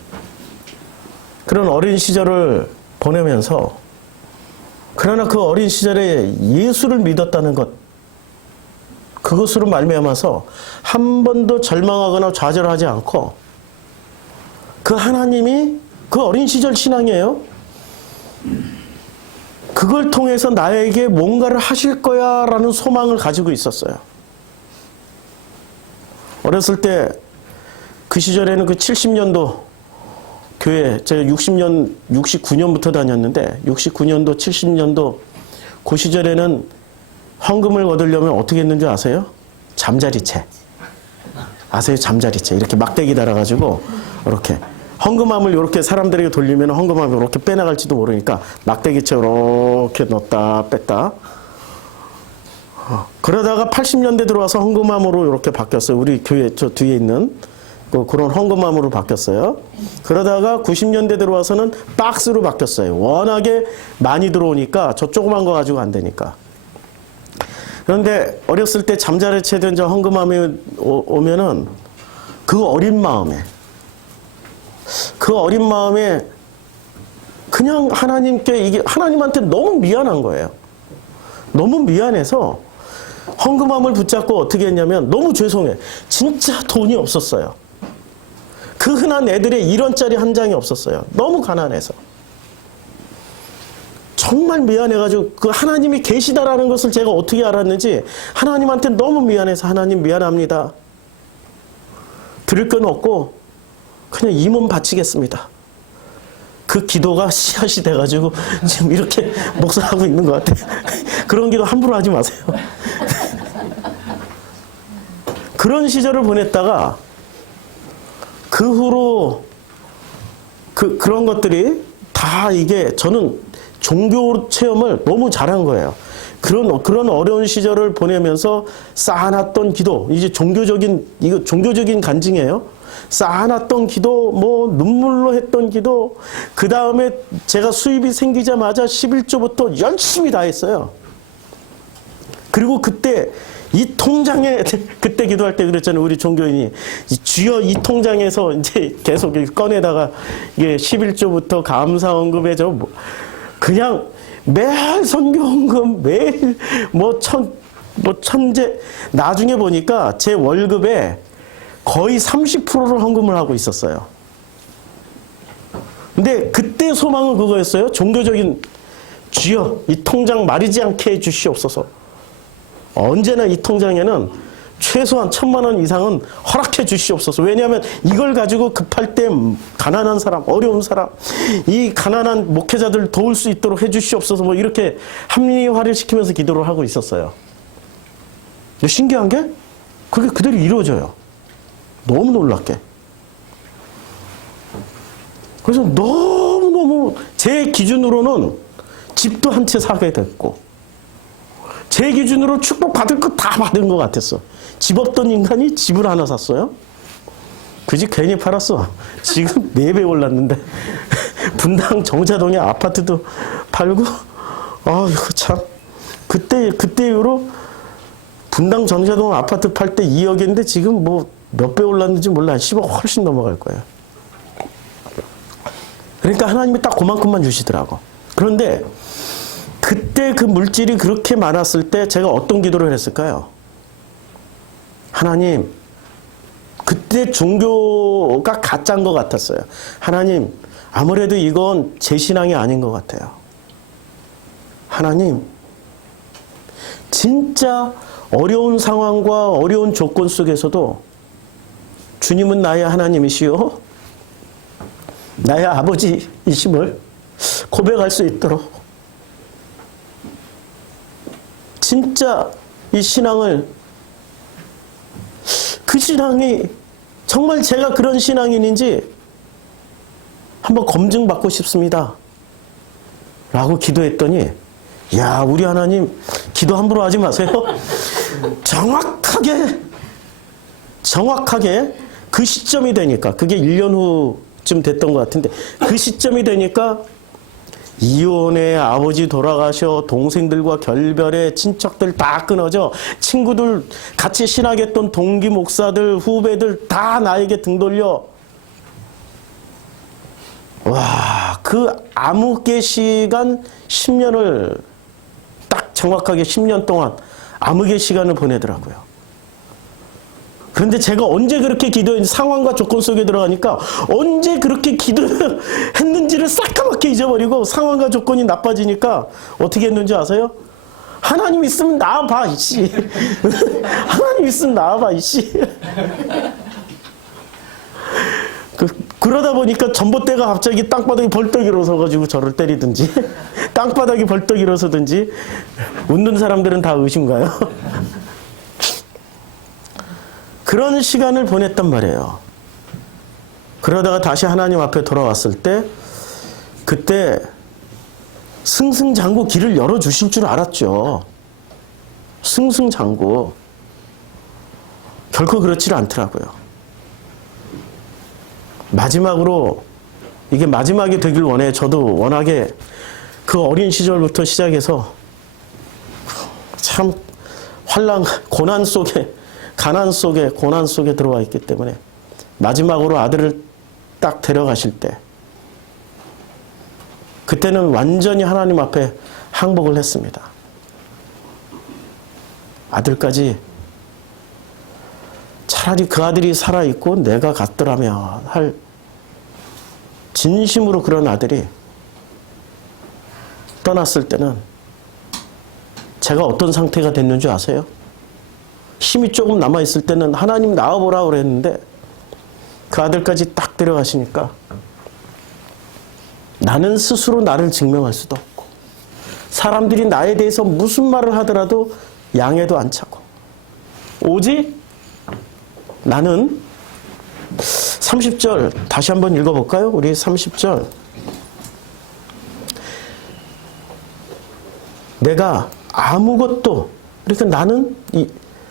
그런 어린 시절을 보내면서 그러나 그 어린 시절에 예수를 믿었다는 것 그것으로 말미암아서 한 번도 절망하거나 좌절하지 않고 그 하나님이 그 어린 시절 신앙이에요. 그걸 통해서 나에게 뭔가를 하실 거야 라는 소망을 가지고 있었어요. 어렸을 때 그 시절에는 그 70년도 교회 제가 69년부터 다녔는데 69년도 70년도 그 시절에는 헌금을 얻으려면 어떻게 했는지 아세요? 잠자리채. 아세요? 잠자리채. 이렇게 막대기 달아가지고 이렇게 헌금함을 이렇게 사람들에게 돌리면 헌금함을 이렇게 빼나갈지도 모르니까 막대기채 이렇게 넣었다 뺐다. 그러다가 80년대 들어와서 헌금함으로 이렇게 바뀌었어요. 우리 교회 저 뒤에 있는 그런 헌금함으로 바뀌었어요. 그러다가 90년대 들어와서는 박스로 바뀌었어요. 워낙에 많이 들어오니까 저 조그만 거 가지고 안 되니까. 그런데 어렸을 때 잠자리채 된 저 헌금함이 오면은 그 어린 마음에 그냥 하나님께 이게 하나님한테 너무 미안한 거예요. 너무 미안해서 헌금함을 붙잡고 어떻게 했냐면 너무 죄송해. 진짜 돈이 없었어요. 그 흔한 애들의 1원짜리 한 장이 없었어요. 너무 가난해서. 정말 미안해가지고 그 하나님이 계시다라는 것을 제가 어떻게 알았는지 하나님한테 너무 미안해서 하나님 미안합니다. 드릴 건 없고 그냥 이 몸 바치겠습니다. 그 기도가 씨앗이 돼가지고 지금 이렇게 목사하고 있는 것 같아요. 그런 기도 함부로 하지 마세요. 그런 시절을 보냈다가 그 후로 그런 것들이 다 이게 저는 종교 체험을 너무 잘한 거예요. 그런 어려운 시절을 보내면서 쌓아놨던 기도, 이제 종교적인 간증이에요. 쌓아놨던 기도, 뭐 눈물로 했던 기도, 그 다음에 제가 수입이 생기자마자 11조부터 열심히 다 했어요. 그리고 그때 이 통장에 그때 기도할 때 그랬잖아요. 우리 종교인이 주여 이 통장에서 이제 계속 꺼내다가 이게 11조부터 감사헌금에 그냥 매일 선교헌금 매일 천재 나중에 보니까 제 월급에 거의 30%를 헌금을 하고 있었어요. 근데 그때 소망은 그거였어요. 종교적인 주여 이 통장 마르지 않게 해 주시옵소서. 언제나 이 통장에는 최소한 1,000만 원 이상은 허락해 주시옵소서. 왜냐하면 이걸 가지고 급할 때 가난한 사람, 어려운 사람, 이 가난한 목회자들 도울 수 있도록 해 주시옵소서. 뭐 이렇게 합리화를 시키면서 기도를 하고 있었어요. 근데 신기한 게 그게 그대로 이루어져요. 너무 놀랍게. 그래서 너무너무 제 기준으로는 집도 한 채 사게 됐고 제 기준으로 축복받을 거 다 받은 것 같았어. 집 없던 인간이 집을 하나 샀어요. 그 집 괜히 팔았어. 지금 4배 올랐는데 분당 정자동에 아파트도 팔고 이거 참 그때 이후로 분당 정자동 아파트 팔 때 2억인데 지금 뭐 몇 배 올랐는지 몰라. 10억 훨씬 넘어갈 거예요. 그러니까 하나님이 딱 그만큼만 주시더라고. 그런데 그때 그 물질이 그렇게 많았을 때 제가 어떤 기도를 했을까요? 하나님, 그때 종교가 가짜인 것 같았어요. 하나님, 아무래도 이건 제 신앙이 아닌 것 같아요. 하나님, 진짜 어려운 상황과 어려운 조건 속에서도 주님은 나의 하나님이시요 나의 아버지이심을 고백할 수 있도록 진짜 이 신앙을 그 신앙이 정말 제가 그런 신앙인인지 한번 검증받고 싶습니다. 라고 기도했더니 야 우리 하나님 기도 함부로 하지 마세요. 정확하게 그 시점이 되니까 그게 1년 후쯤 됐던 것 같은데 그 시점이 되니까 이혼해, 아버지 돌아가셔, 동생들과 결별해, 친척들 다 끊어져, 친구들 같이 신학했던 동기 목사들, 후배들 다 나에게 등 돌려. 와, 그 암흑의 시간 10년을 딱 정확하게 10년 동안 암흑의 시간을 보내더라고요. 그런데 제가 언제 그렇게 기도했는지 상황과 조건 속에 들어가니까 언제 그렇게 기도했는지를 새까맣게 잊어버리고 상황과 조건이 나빠지니까 어떻게 했는지 아세요? 하나님 있으면 나와봐 이씨. 하나님 있으면 나와봐 이씨. 그러다 보니까 전봇대가 갑자기 땅바닥이 벌떡 일어서가지고 저를 때리든지 땅바닥이 벌떡 일어서든지 웃는 사람들은 다 의심가요? 그런 시간을 보냈단 말이에요. 그러다가 다시 하나님 앞에 돌아왔을 때 그때 승승장구 길을 열어주실 줄 알았죠. 승승장구. 결코 그렇지를 않더라고요. 마지막으로 이게 마지막이 되길 원해. 저도 워낙에 그 어린 시절부터 시작해서 참 환난, 고난 속에 가난 속에 고난 속에 들어와 있기 때문에 마지막으로 아들을 딱 데려가실 때 그때는 완전히 하나님 앞에 항복을 했습니다. 아들까지 차라리 그 아들이 살아있고 내가 갔더라면 할 진심으로 그런 아들이 떠났을 때는 제가 어떤 상태가 됐는지 아세요? 힘이 조금 남아있을 때는 하나님 나와보라 그랬는데 그 아들까지 딱 데려가시니까 나는 스스로 나를 증명할 수도 없고 사람들이 나에 대해서 무슨 말을 하더라도 양해도 안 차고 오직 나는 30절 다시 한번 읽어볼까요? 우리 30절 내가 아무것도, 그러니까 나는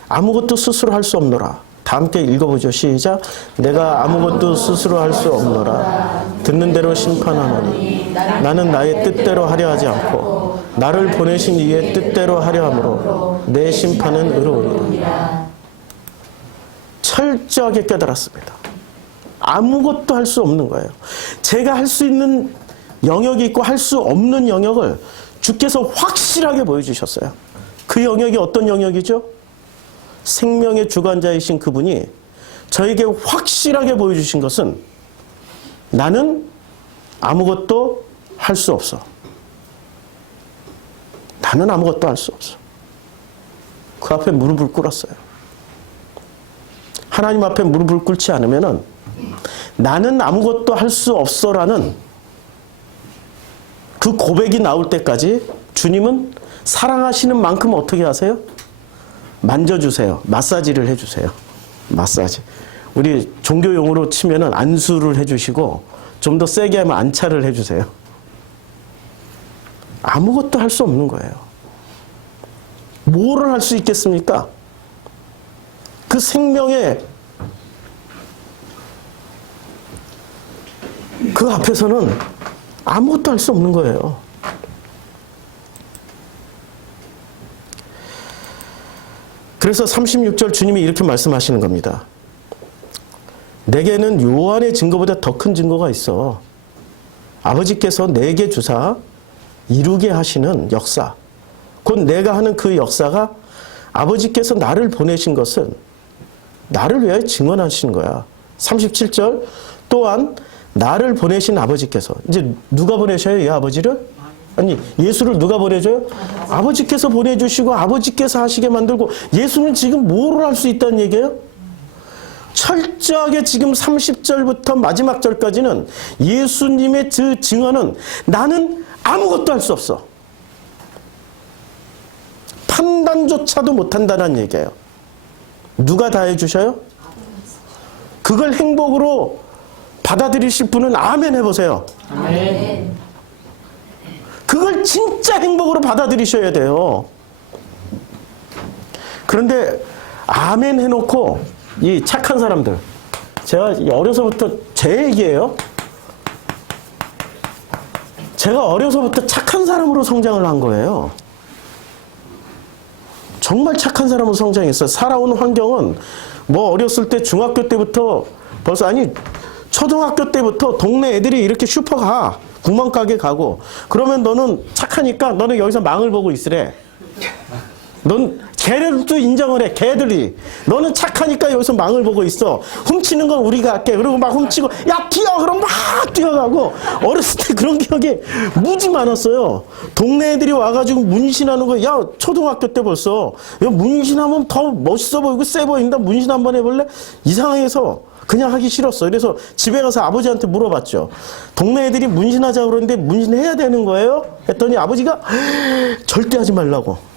아무것도 스스로 할 수 없노라. 다 함께 읽어보죠. 시작. 내가 아무것도 스스로 할 수 없노라. 듣는 대로 심판하노니 나는 나의 뜻대로 하려 하지 않고 나를 보내신 이의 뜻대로 하려 함으로 내 심판은 의로우니라. 철저하게 깨달았습니다. 아무것도 할 수 없는 거예요. 제가 할 수 있는 영역이 있고 할 수 없는 영역을 주께서 확실하게 보여주셨어요. 그 영역이 어떤 영역이죠? 생명의 주관자이신 그분이 저에게 확실하게 보여주신 것은 나는 아무것도 할 수 없어. 나는 아무것도 할 수 없어. 그 앞에 무릎을 꿇었어요. 하나님 앞에 무릎을 꿇지 않으면은 나는 아무것도 할 수 없어라는 그 고백이 나올 때까지 주님은 사랑하시는 만큼 어떻게 하세요? 만져주세요. 마사지를 해주세요. 마사지. 우리 종교용어로 치면은 안수를 해주시고 좀 더 세게 하면 안차를 해주세요. 아무것도 할 수 없는 거예요. 뭐를 할 수 있겠습니까? 그 생명의 그 앞에서는 아무것도 할 수 없는 거예요. 그래서 36절 주님이 이렇게 말씀하시는 겁니다. 내게는 요한의 증거보다 더 큰 증거가 있어. 아버지께서 내게 주사 이루게 하시는 역사, 곧 내가 하는 그 역사가 아버지께서 나를 보내신 것은 나를 위하여 증언하신 거야. 37절 또한 나를 보내신 아버지께서, 이제 누가 보내셔요? 이 아버지를? 아니, 예수를 누가 보내줘요? 아버지께서 보내주시고 아버지께서 하시게 만들고, 예수는 지금 뭐를 할 수 있다는 얘기예요? 철저하게 지금 30절부터 마지막 절까지는 예수님의 그 증언은 나는 아무것도 할 수 없어. 판단조차도 못한다는 얘기예요. 누가 다 해주셔요? 그걸 행복으로 받아들이실 분은 아멘 해보세요. 아멘. 그걸 진짜 행복으로 받아들이셔야 돼요. 그런데 아멘 해놓고 이 착한 사람들, 제가 어려서부터 제 얘기예요. 제가 어려서부터 착한 사람으로 성장을 한 거예요. 정말 착한 사람으로 성장했어요. 살아온 환경은 뭐 어렸을 때 중학교 때부터 벌써, 아니 초등학교 때부터 동네 애들이 이렇게 슈퍼 가, 구멍가게 가고, 그러면 너는 착하니까 너는 여기서 망을 보고 있으래. 넌 걔들도 인정을 해. 걔들이 너는 착하니까 여기서 망을 보고 있어. 훔치는 건 우리가 할게. 그리고 막 훔치고 야 뛰어, 그럼 막 뛰어가고. 어렸을 때 그런 기억이 무지 많았어요. 동네 애들이 와가지고 문신하는 거, 야 초등학교 때 벌써 야 문신하면 더 멋있어 보이고 세 보인다, 문신 한번 해볼래? 이상해서 그냥 하기 싫었어. 그래서 집에 가서 아버지한테 물어봤죠. 동네 애들이 문신하자고 그러는데 문신해야 되는 거예요? 했더니 아버지가 절대 하지 말라고.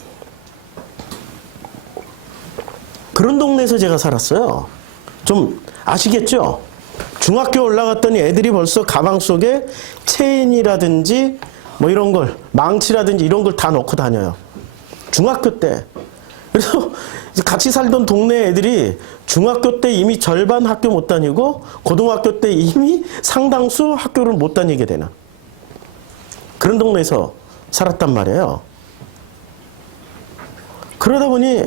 그런 동네에서 제가 살았어요. 좀 아시겠죠? 중학교 올라갔더니 애들이 벌써 가방 속에 체인이라든지 뭐 이런 걸, 망치라든지 이런 걸 다 넣고 다녀요. 중학교 때. 그래서 같이 살던 동네 애들이 중학교 때 이미 절반 학교 못 다니고 고등학교 때 이미 상당수 학교를 못 다니게 되는 그런 동네에서 살았단 말이에요. 그러다 보니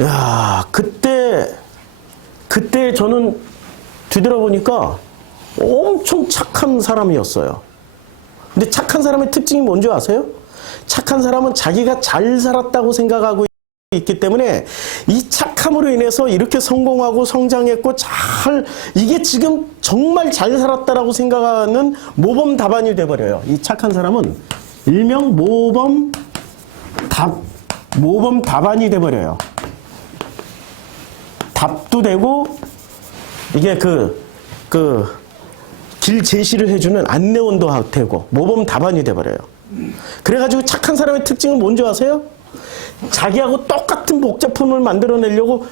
야, 그때 저는 뒤돌아보니까 엄청 착한 사람이었어요. 근데 착한 사람의 특징이 뭔지 아세요? 착한 사람은 자기가 잘 살았다고 생각하고 있기 때문에 이 착함으로 인해서 이렇게 성공하고 성장했고 이게 지금 정말 잘 살았다라고 생각하는 모범 답안이 돼버려요. 이 착한 사람은 일명 모범 답안이 돼버려요. 답도 되고, 이게 길 제시를 해주는 안내원도 되고, 모범 답안이 돼버려요. 그래가지고 착한 사람의 특징은 뭔지 아세요? 자기하고 똑같은 복제품을 만들어내려고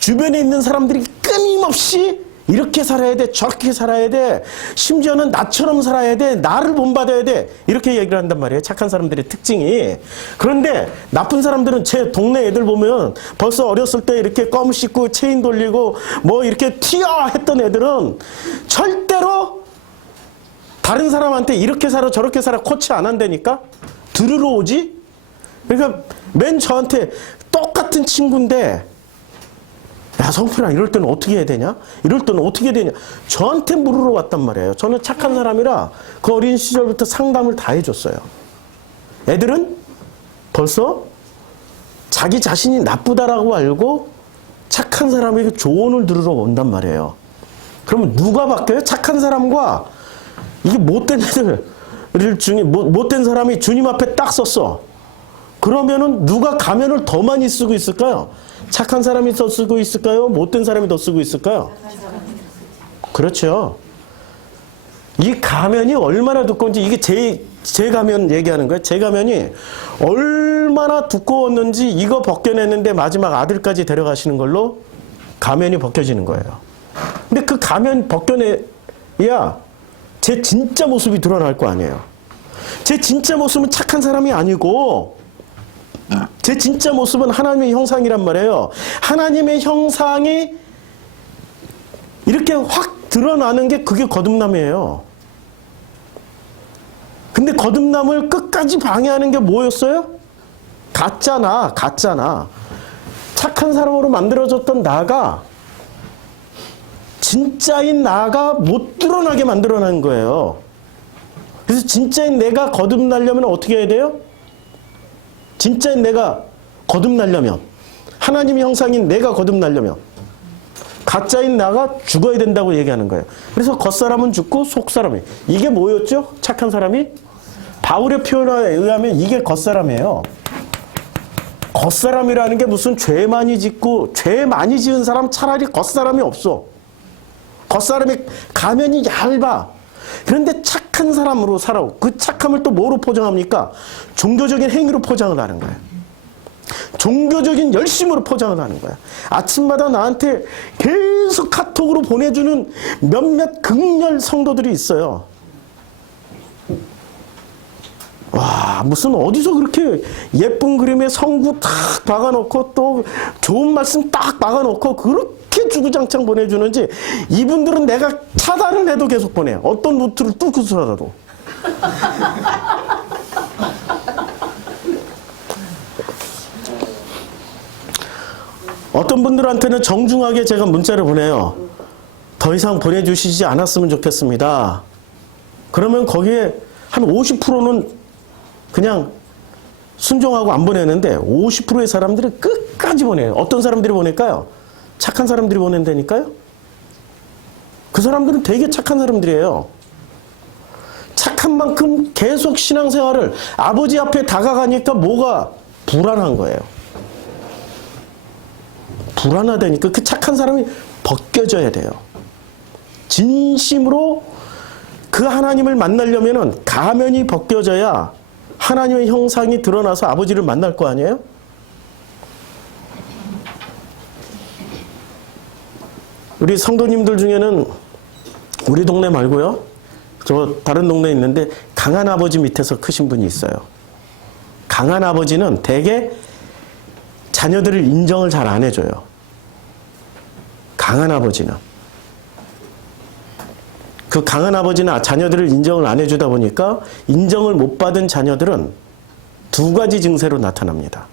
주변에 있는 사람들이 끊임없이 이렇게 살아야 돼, 저렇게 살아야 돼, 심지어는 나처럼 살아야 돼, 나를 본받아야 돼, 이렇게 얘기를 한단 말이에요. 착한 사람들의 특징이. 그런데 나쁜 사람들은 제 동네 애들 보면 벌써 어렸을 때 이렇게 껌 씹고 체인 돌리고 뭐 이렇게 튀어 했던 애들은 절대로 다른 사람한테 이렇게 살아 저렇게 살아 코치 안 한다니까? 들으러 오지? 그러니까 맨 저한테 똑같은 친구인데, 야, 성필아, 이럴 때는 어떻게 해야 되냐? 이럴 때는 어떻게 해야 되냐? 저한테 물으러 왔단 말이에요. 저는 착한 사람이라 그 어린 시절부터 상담을 다 해줬어요. 애들은 벌써 자기 자신이 나쁘다라고 알고 착한 사람에게 조언을 들으러 온단 말이에요. 그러면 누가 바뀌어요? 착한 사람과 이게 못된 애들 중에, 못된 사람이 주님 앞에 딱 섰어. 그러면은 누가 가면을 더 많이 쓰고 있을까요? 착한 사람이 더 쓰고 있을까요? 못된 사람이 더 쓰고 있을까요? 그렇죠. 이 가면이 얼마나 두꺼운지, 이게 제 가면 얘기하는 거예요. 제 가면이 얼마나 두꺼웠는지 이거 벗겨냈는데 마지막 아들까지 데려가시는 걸로 가면이 벗겨지는 거예요. 근데 그 가면 벗겨내야 제 진짜 모습이 드러날 거 아니에요. 제 진짜 모습은 착한 사람이 아니고 제 진짜 모습은 하나님의 형상이란 말이에요. 하나님의 형상이 이렇게 확 드러나는 게 그게 거듭남이에요. 근데 거듭남을 끝까지 방해하는 게 뭐였어요? 가짜나. 착한 사람으로 만들어졌던 나가 진짜인 나가 못 드러나게 만들어낸 거예요. 그래서 진짜인 내가 거듭나려면 어떻게 해야 돼요? 진짜인 내가 거듭나려면, 하나님의 형상인 내가 거듭나려면 가짜인 나가 죽어야 된다고 얘기하는 거예요. 그래서 겉사람은 죽고 속사람이, 이게 뭐였죠? 착한 사람이? 바울의 표현에 의하면 이게 겉사람이에요. 겉사람이라는 게 무슨 죄 많이 짓고 죄 많이 지은 사람 차라리 겉사람이 없어. 겉사람이 가면이 얇아. 그런데 착한 사람으로 살아오고 그 착함을 또 뭐로 포장합니까? 종교적인 행위로 포장을 하는 거예요. 종교적인 열심으로 포장을 하는 거야. 아침마다 나한테 계속 카톡으로 보내주는 몇몇 극렬 성도들이 있어요. 와, 무슨 어디서 그렇게 예쁜 그림에 성구 딱 박아놓고 또 좋은 말씀 딱 박아놓고 그렇게 주구장창 보내주는지, 이분들은 내가 차단을 해도 계속 보내요. 어떤 루트를 뚫고서라도. 어떤 분들한테는 정중하게 제가 문자를 보내요. 더 이상 보내주시지 않았으면 좋겠습니다. 그러면 거기에 한 50%는 그냥 순종하고 안 보내는데 50%의 사람들은 끝까지 보내요. 어떤 사람들이 보낼까요? 착한 사람들이 보낸다니까요. 그 사람들은 되게 착한 사람들이에요. 착한 만큼 계속 신앙생활을, 아버지 앞에 다가가니까 뭐가 불안한 거예요. 불안하다니까. 그 착한 사람이 벗겨져야 돼요. 진심으로 그 하나님을 만나려면은 가면이 벗겨져야 하나님의 형상이 드러나서 아버지를 만날 거 아니에요? 우리 성도님들 중에는 우리 동네 말고요, 저 다른 동네에 있는데 강한 아버지 밑에서 크신 분이 있어요. 강한 아버지는 대개 자녀들을 인정을 잘 안 해줘요. 강한 아버지는. 그 강한 아버지나 자녀들을 인정을 안 해주다 보니까 인정을 못 받은 자녀들은 두 가지 증세로 나타납니다.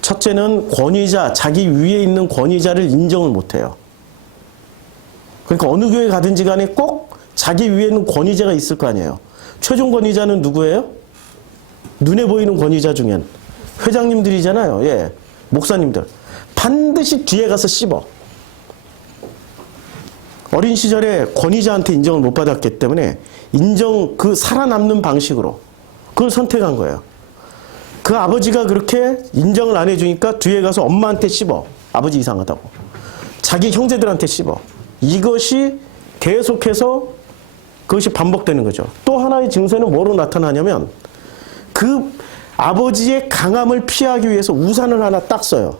첫째는 권위자, 자기 위에 있는 권위자를 인정을 못 해요. 그러니까 어느 교회 가든지 간에 꼭 자기 위에 있는 권위자가 있을 거 아니에요. 최종 권위자는 누구예요? 눈에 보이는 권위자 중엔 회장님들이잖아요. 예, 목사님들. 반드시 뒤에 가서 씹어. 어린 시절에 권위자한테 인정을 못 받았기 때문에 그 살아남는 방식으로 그걸 선택한 거예요. 그 아버지가 그렇게 인정을 안 해주니까 뒤에 가서 엄마한테 씹어. 아버지 이상하다고. 자기 형제들한테 씹어. 이것이 계속해서 그것이 반복되는 거죠. 또 하나의 증세는 뭐로 나타나냐면, 그 아버지의 강함을 피하기 위해서 우산을 하나 딱 써요.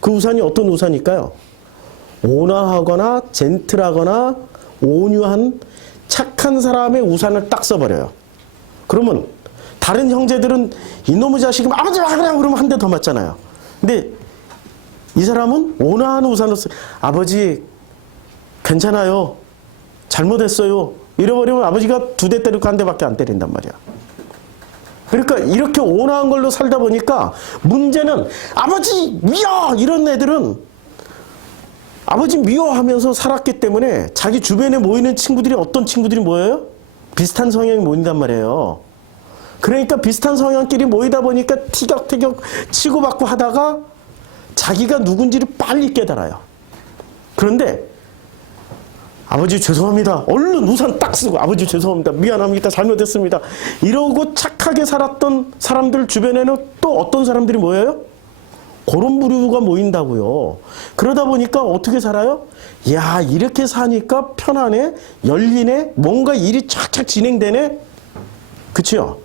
그 우산이 어떤 우산일까요? 온화하거나 젠틀하거나 온유한 착한 사람의 우산을 딱 써버려요. 그러면 다른 형제들은 이놈의 자식이 아버지 막으라 그러면 한 대 더 맞잖아요. 근데 이 사람은 온화한 우산을 써. 아버지 괜찮아요. 잘못했어요. 이래버리면 아버지가 2대 때리고 1대밖에 안 때린단 말이야. 그러니까 이렇게 온화한 걸로 살다 보니까 문제는 아버지 미워! 이런 애들은 아버지 미워하면서 살았기 때문에 자기 주변에 모이는 친구들이 어떤 친구들이 모여요? 비슷한 성향이 모인단 말이에요. 그러니까 비슷한 성향끼리 모이다 보니까 티격태격 치고받고 하다가 자기가 누군지를 빨리 깨달아요. 그런데 아버지 죄송합니다. 얼른 우산 딱 쓰고 아버지 죄송합니다. 미안합니다. 잘못했습니다. 이러고 착하게 살았던 사람들 주변에는 또 어떤 사람들이 모여요? 그런 부류가 모인다고요. 그러다 보니까 어떻게 살아요? 야, 이렇게 사니까 편하네, 열리네, 뭔가 일이 착착 진행되네. 그치요?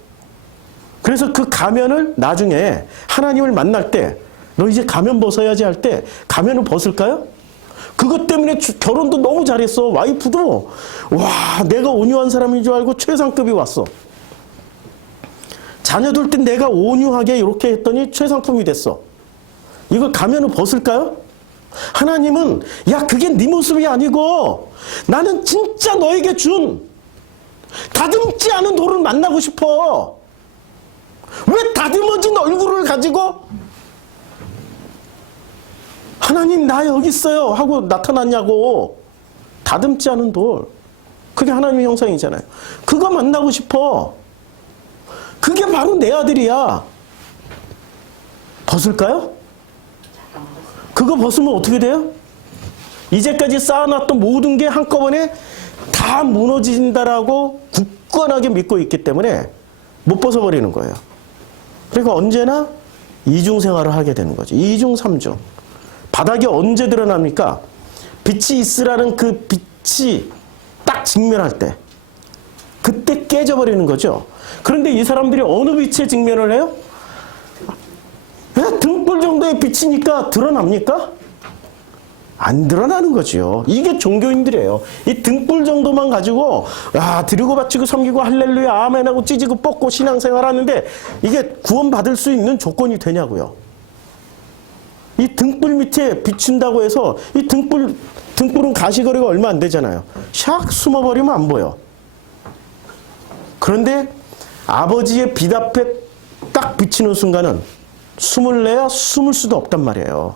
그래서 그 가면을 나중에 하나님을 만날 때 너 이제 가면 벗어야지 할 때 가면을 벗을까요? 그것 때문에 결혼도 너무 잘했어. 와이프도 와, 내가 온유한 사람인 줄 알고 최상급이 왔어. 자녀들 때 내가 온유하게 이렇게 했더니 최상품이 됐어. 이걸 가면을 벗을까요? 하나님은 야, 그게 네 모습이 아니고 나는 진짜 너에게 준 다듬지 않은 돌을 만나고 싶어. 왜 다듬어진 얼굴을 가지고 하나님 나 여기 있어요 하고 나타났냐고. 다듬지 않은 돌. 그게 하나님의 형상이잖아요. 그거 만나고 싶어. 그게 바로 내 아들이야. 벗을까요? 그거 벗으면 어떻게 돼요? 이제까지 쌓아놨던 모든 게 한꺼번에 다 무너진다라고 굳건하게 믿고 있기 때문에 못 벗어버리는 거예요. 그러니까 언제나 이중 생활을 하게 되는 거죠. 이중 삼중. 바닥이 언제 드러납니까? 빛이 있으라는 그 빛이 딱 직면할 때. 그때 깨져버리는 거죠. 그런데 이 사람들이 어느 빛에 직면을 해요? 등불 정도의 빛이니까 드러납니까? 안 드러나는 거죠. 이게 종교인들이에요. 이 등불 정도만 가지고 드리고 바치고 섬기고 할렐루야 아멘하고 찢고 뽑고 신앙생활 하는데 이게 구원받을 수 있는 조건이 되냐고요. 이 등불 밑에 비춘다고 해서 이 등불은 가시거리가 얼마 안 되잖아요. 샥 숨어버리면 안 보여. 그런데 아버지의 빛 앞에 딱 비치는 순간은 숨을 내야 숨을 수도 없단 말이에요.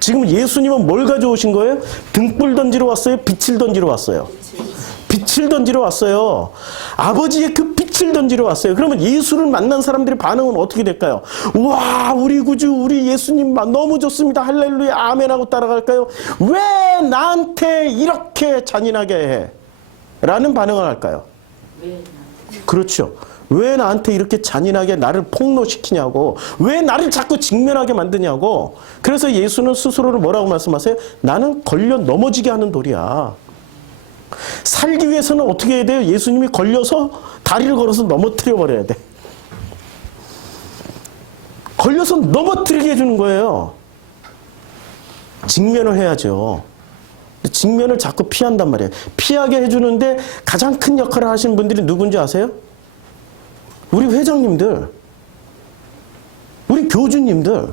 지금 예수님은 뭘 가져오신 거예요? 등불 던지러 왔어요? 빛을 던지러 왔어요? 빛을 던지러 왔어요. 아버지의 그 빛을 던지러 왔어요. 그러면 예수를 만난 사람들의 반응은 어떻게 될까요? 와, 우리 구주, 우리 예수님 너무 좋습니다. 할렐루야, 아멘하고 따라갈까요? 왜 나한테 이렇게 잔인하게 해? 라는 반응을 할까요? 그렇죠. 왜 나한테 이렇게 잔인하게 나를 폭로시키냐고. 왜 나를 자꾸 직면하게 만드냐고. 그래서 예수는 스스로를 뭐라고 말씀하세요? 나는 걸려 넘어지게 하는 돌이야. 살기 위해서는 어떻게 해야 돼요? 예수님이 걸려서 다리를 걸어서 넘어뜨려 버려야 돼. 걸려서 넘어뜨리게 해주는 거예요. 직면을 해야죠. 직면을 자꾸 피한단 말이에요. 피하게 해주는데 가장 큰 역할을 하신 분들이 누군지 아세요? 우리 회장님들, 우리 교주님들.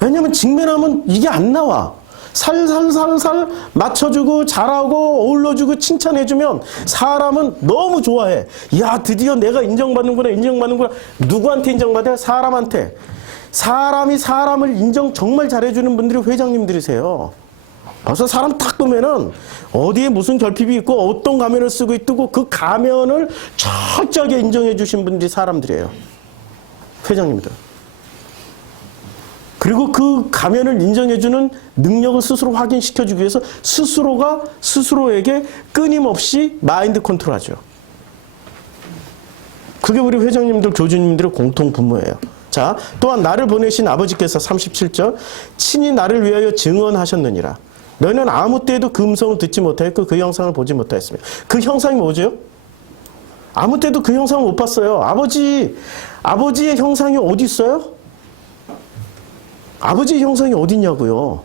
왜냐하면 직면하면 이게 안 나와. 살살살살 맞춰주고 잘하고 어울러주고 칭찬해주면 사람은 너무 좋아해. 야, 드디어 내가 인정받는구나, 인정받는구나. 누구한테 인정받아요? 사람한테. 사람이 사람을 인정 정말 잘해주는 분들이 회장님들이세요. 벌써 사람 딱 보면은 어디에 무슨 결핍이 있고 어떤 가면을 쓰고 있고 그 가면을 철저하게 인정해 주신 분들이 사람들이에요. 회장님들. 그리고 그 가면을 인정해주는 능력을 스스로 확인시켜주기 위해서 스스로가 스스로에게 끊임없이 마인드 컨트롤하죠. 그게 우리 회장님들, 교주님들의 공통 분모예요. 자, 또한 나를 보내신 아버지께서 37절 친히 나를 위하여 증언하셨느니라. 너희는 아무 때에도 그 음성을 듣지 못하였고 그 형상을 보지 못하였으며. 그 형상이 뭐죠? 아무 때도 그 형상을 못 봤어요. 아버지의 형상이 어디 있어요? 아버지의 형상이 어디 있냐고요.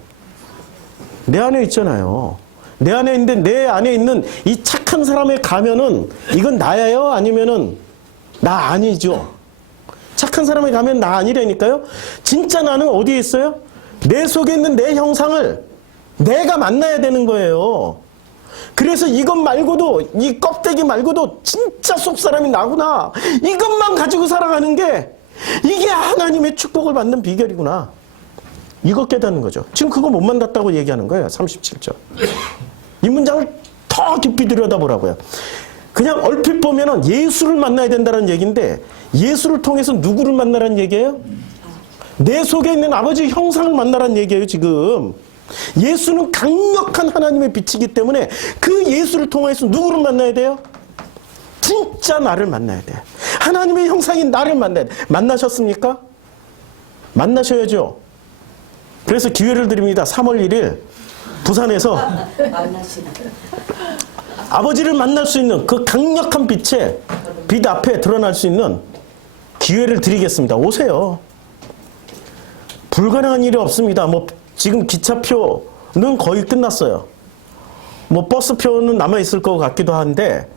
내 안에 있잖아요. 내 안에 있는데 내 안에 있는 이 착한 사람의 가면은 이건 나예요? 아니면은 나 아니죠? 착한 사람의 가면 나 아니라니까요? 진짜 나는 어디에 있어요? 내 속에 있는 내 형상을 내가 만나야 되는 거예요. 그래서 이것 말고도, 이 껍데기 말고도 진짜 속 사람이 나구나. 이것만 가지고 살아가는 게 이게 하나님의 축복을 받는 비결이구나. 이거 깨닫는 거죠. 지금 그거 못 만났다고 얘기하는 거예요. 37절. 이 문장을 더 깊이 들여다보라고요. 그냥 얼핏 보면은 예수를 만나야 된다는 얘기인데 예수를 통해서 누구를 만나라는 얘기예요? 내 속에 있는 아버지 형상을 만나라는 얘기예요, 지금. 예수는 강력한 하나님의 빛이기 때문에 그 예수를 통해서 누구를 만나야 돼요? 진짜 나를 만나야 돼. 하나님의 형상인 나를 만나야 돼. 만나셨습니까? 만나셔야죠. 그래서 기회를 드립니다. 3월 1일 부산에서 아버지를 만날 수 있는 그 강력한 빛 앞에 드러날 수 있는 기회를 드리겠습니다. 오세요. 불가능한 일이 없습니다. 뭐 지금 기차표는 거의 끝났어요. 뭐 버스표는 남아있을 것 같기도 한데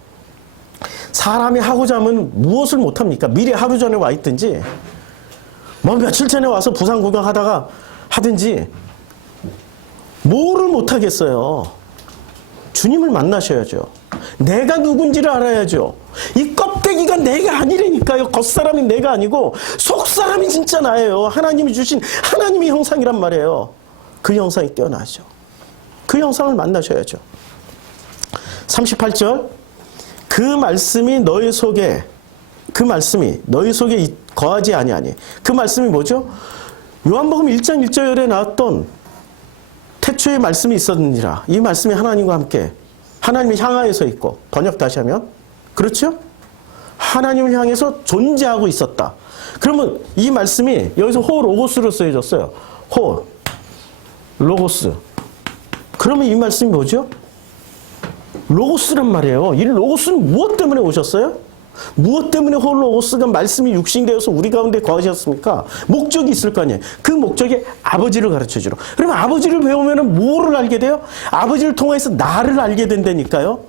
사람이 하고자 하면 무엇을 못합니까? 미리 하루 전에 와 있든지 뭐 며칠 전에 와서 부산 구경하다가 하든지 뭐를 못하겠어요. 주님을 만나셔야죠. 내가 누군지를 알아야죠. 이 껍데기가 내가 아니라니까요. 겉사람이 내가 아니고 속사람이 진짜 나예요. 하나님이 주신 하나님의 형상이란 말이에요. 그 형상이 깨어나죠. 그 형상을 만나셔야죠. 38절 그 말씀이 너희 속에 거하지 아니하니. 그 말씀이 뭐죠? 요한복음 1장 1절에 나왔던 태초에 말씀이 있었느니라. 이 말씀이 하나님과 함께 하나님을 향하여서 있고 번역 다시 하면 그렇죠? 하나님을 향해서 존재하고 있었다. 그러면 이 말씀이 여기서 호 로고스로 쓰여졌어요. 호 로고스. 그러면 이 말씀이 뭐죠? 로고스란 말이에요. 이 로고스는 무엇 때문에 오셨어요? 무엇 때문에 호 로고스가 말씀이 육신되어서 우리 가운데 거하셨습니까? 목적이 있을 거 아니에요. 그 목적이 아버지를 가르쳐주러. 그러면 아버지를 배우면 뭐를 알게 돼요? 아버지를 통해서 나를 알게 된다니까요.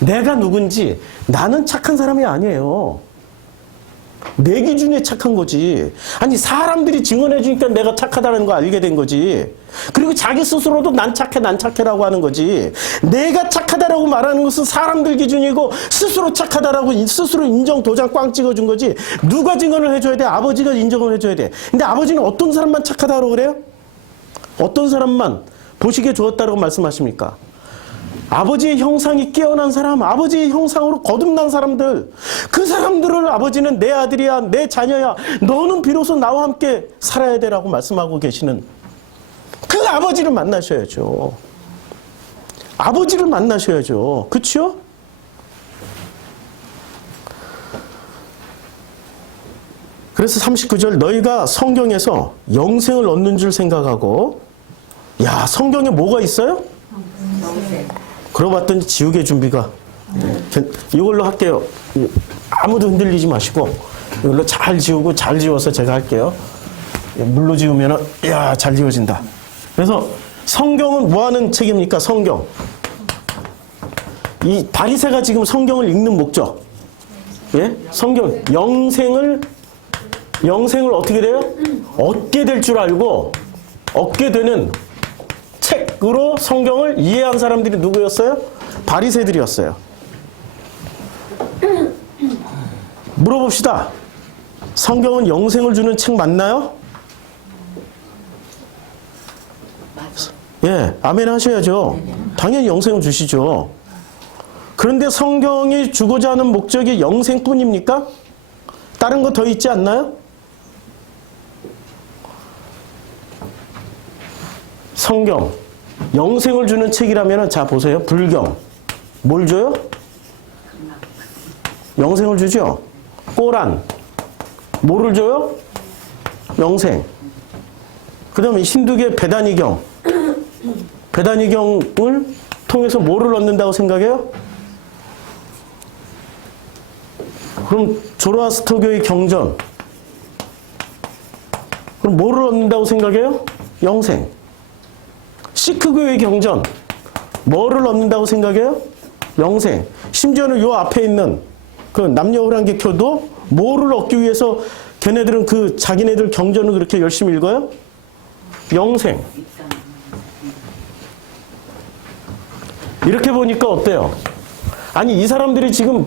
내가 누군지. 나는 착한 사람이 아니에요. 내 기준에 착한 거지. 아니 사람들이 증언해 주니까 내가 착하다는 거 알게 된 거지. 그리고 자기 스스로도 난 착해라고 하는 거지. 내가 착하다라고 말하는 것은 사람들 기준이고 스스로 착하다라고 스스로 인정 도장 꽝 찍어준 거지. 누가 증언을 해줘야 돼? 아버지가 인정을 해줘야 돼. 근데 아버지는 어떤 사람만 착하다고 그래요? 어떤 사람만 보시기에 좋았다고 말씀하십니까? 아버지의 형상이 깨어난 사람, 아버지의 형상으로 거듭난 사람들, 그 사람들을 아버지는 내 아들이야, 내 자녀야, 너는 비로소 나와 함께 살아야 되라고 말씀하고 계시는 그 아버지를 만나셔야죠. 아버지를 만나셔야죠. 그렇죠? 그래서 39절 너희가 성경에서 영생을 얻는 줄 생각하고 야 성경에 뭐가 있어요? 영생. 그러봤더니 지옥의 준비가 이걸로 할게요. 아무도 흔들리지 마시고 이걸로 잘 지우고 잘 지워서 제가 할게요. 물로 지우면 잘 지워진다. 그래서 성경은 뭐하는 책입니까? 성경. 이 바리새가 지금 성경을 읽는 목적. 예? 성경 영생을 어떻게 돼요? 얻게 될 줄 알고 얻게 되는 책으로 성경을 이해한 사람들이 누구였어요? 바리새들이었어요. 물어봅시다. 성경은 영생을 주는 책 맞나요? 예, 아멘 하셔야죠. 당연히 영생을 주시죠. 그런데 성경이 주고자 하는 목적이 영생뿐입니까? 다른 거 더 있지 않나요? 성경, 영생을 주는 책이라면 자 보세요. 불경, 뭘 줘요? 영생을 주죠. 꼬란, 뭐를 줘요? 영생. 그 다음에 힌두계 베다니경, 베다니경을 통해서 뭐를 얻는다고 생각해요? 그럼 조로아스터교의 경전, 그럼 뭐를 얻는다고 생각해요? 영생. 시크교의 경전 뭐를 얻는다고 생각해요? 영생. 심지어는 요 앞에 있는 그 남녀오랑객교도 뭐를 얻기 위해서 걔네들은 그 자기네들 경전을 그렇게 열심히 읽어요? 영생. 이렇게 보니까 어때요? 아니 이 사람들이 지금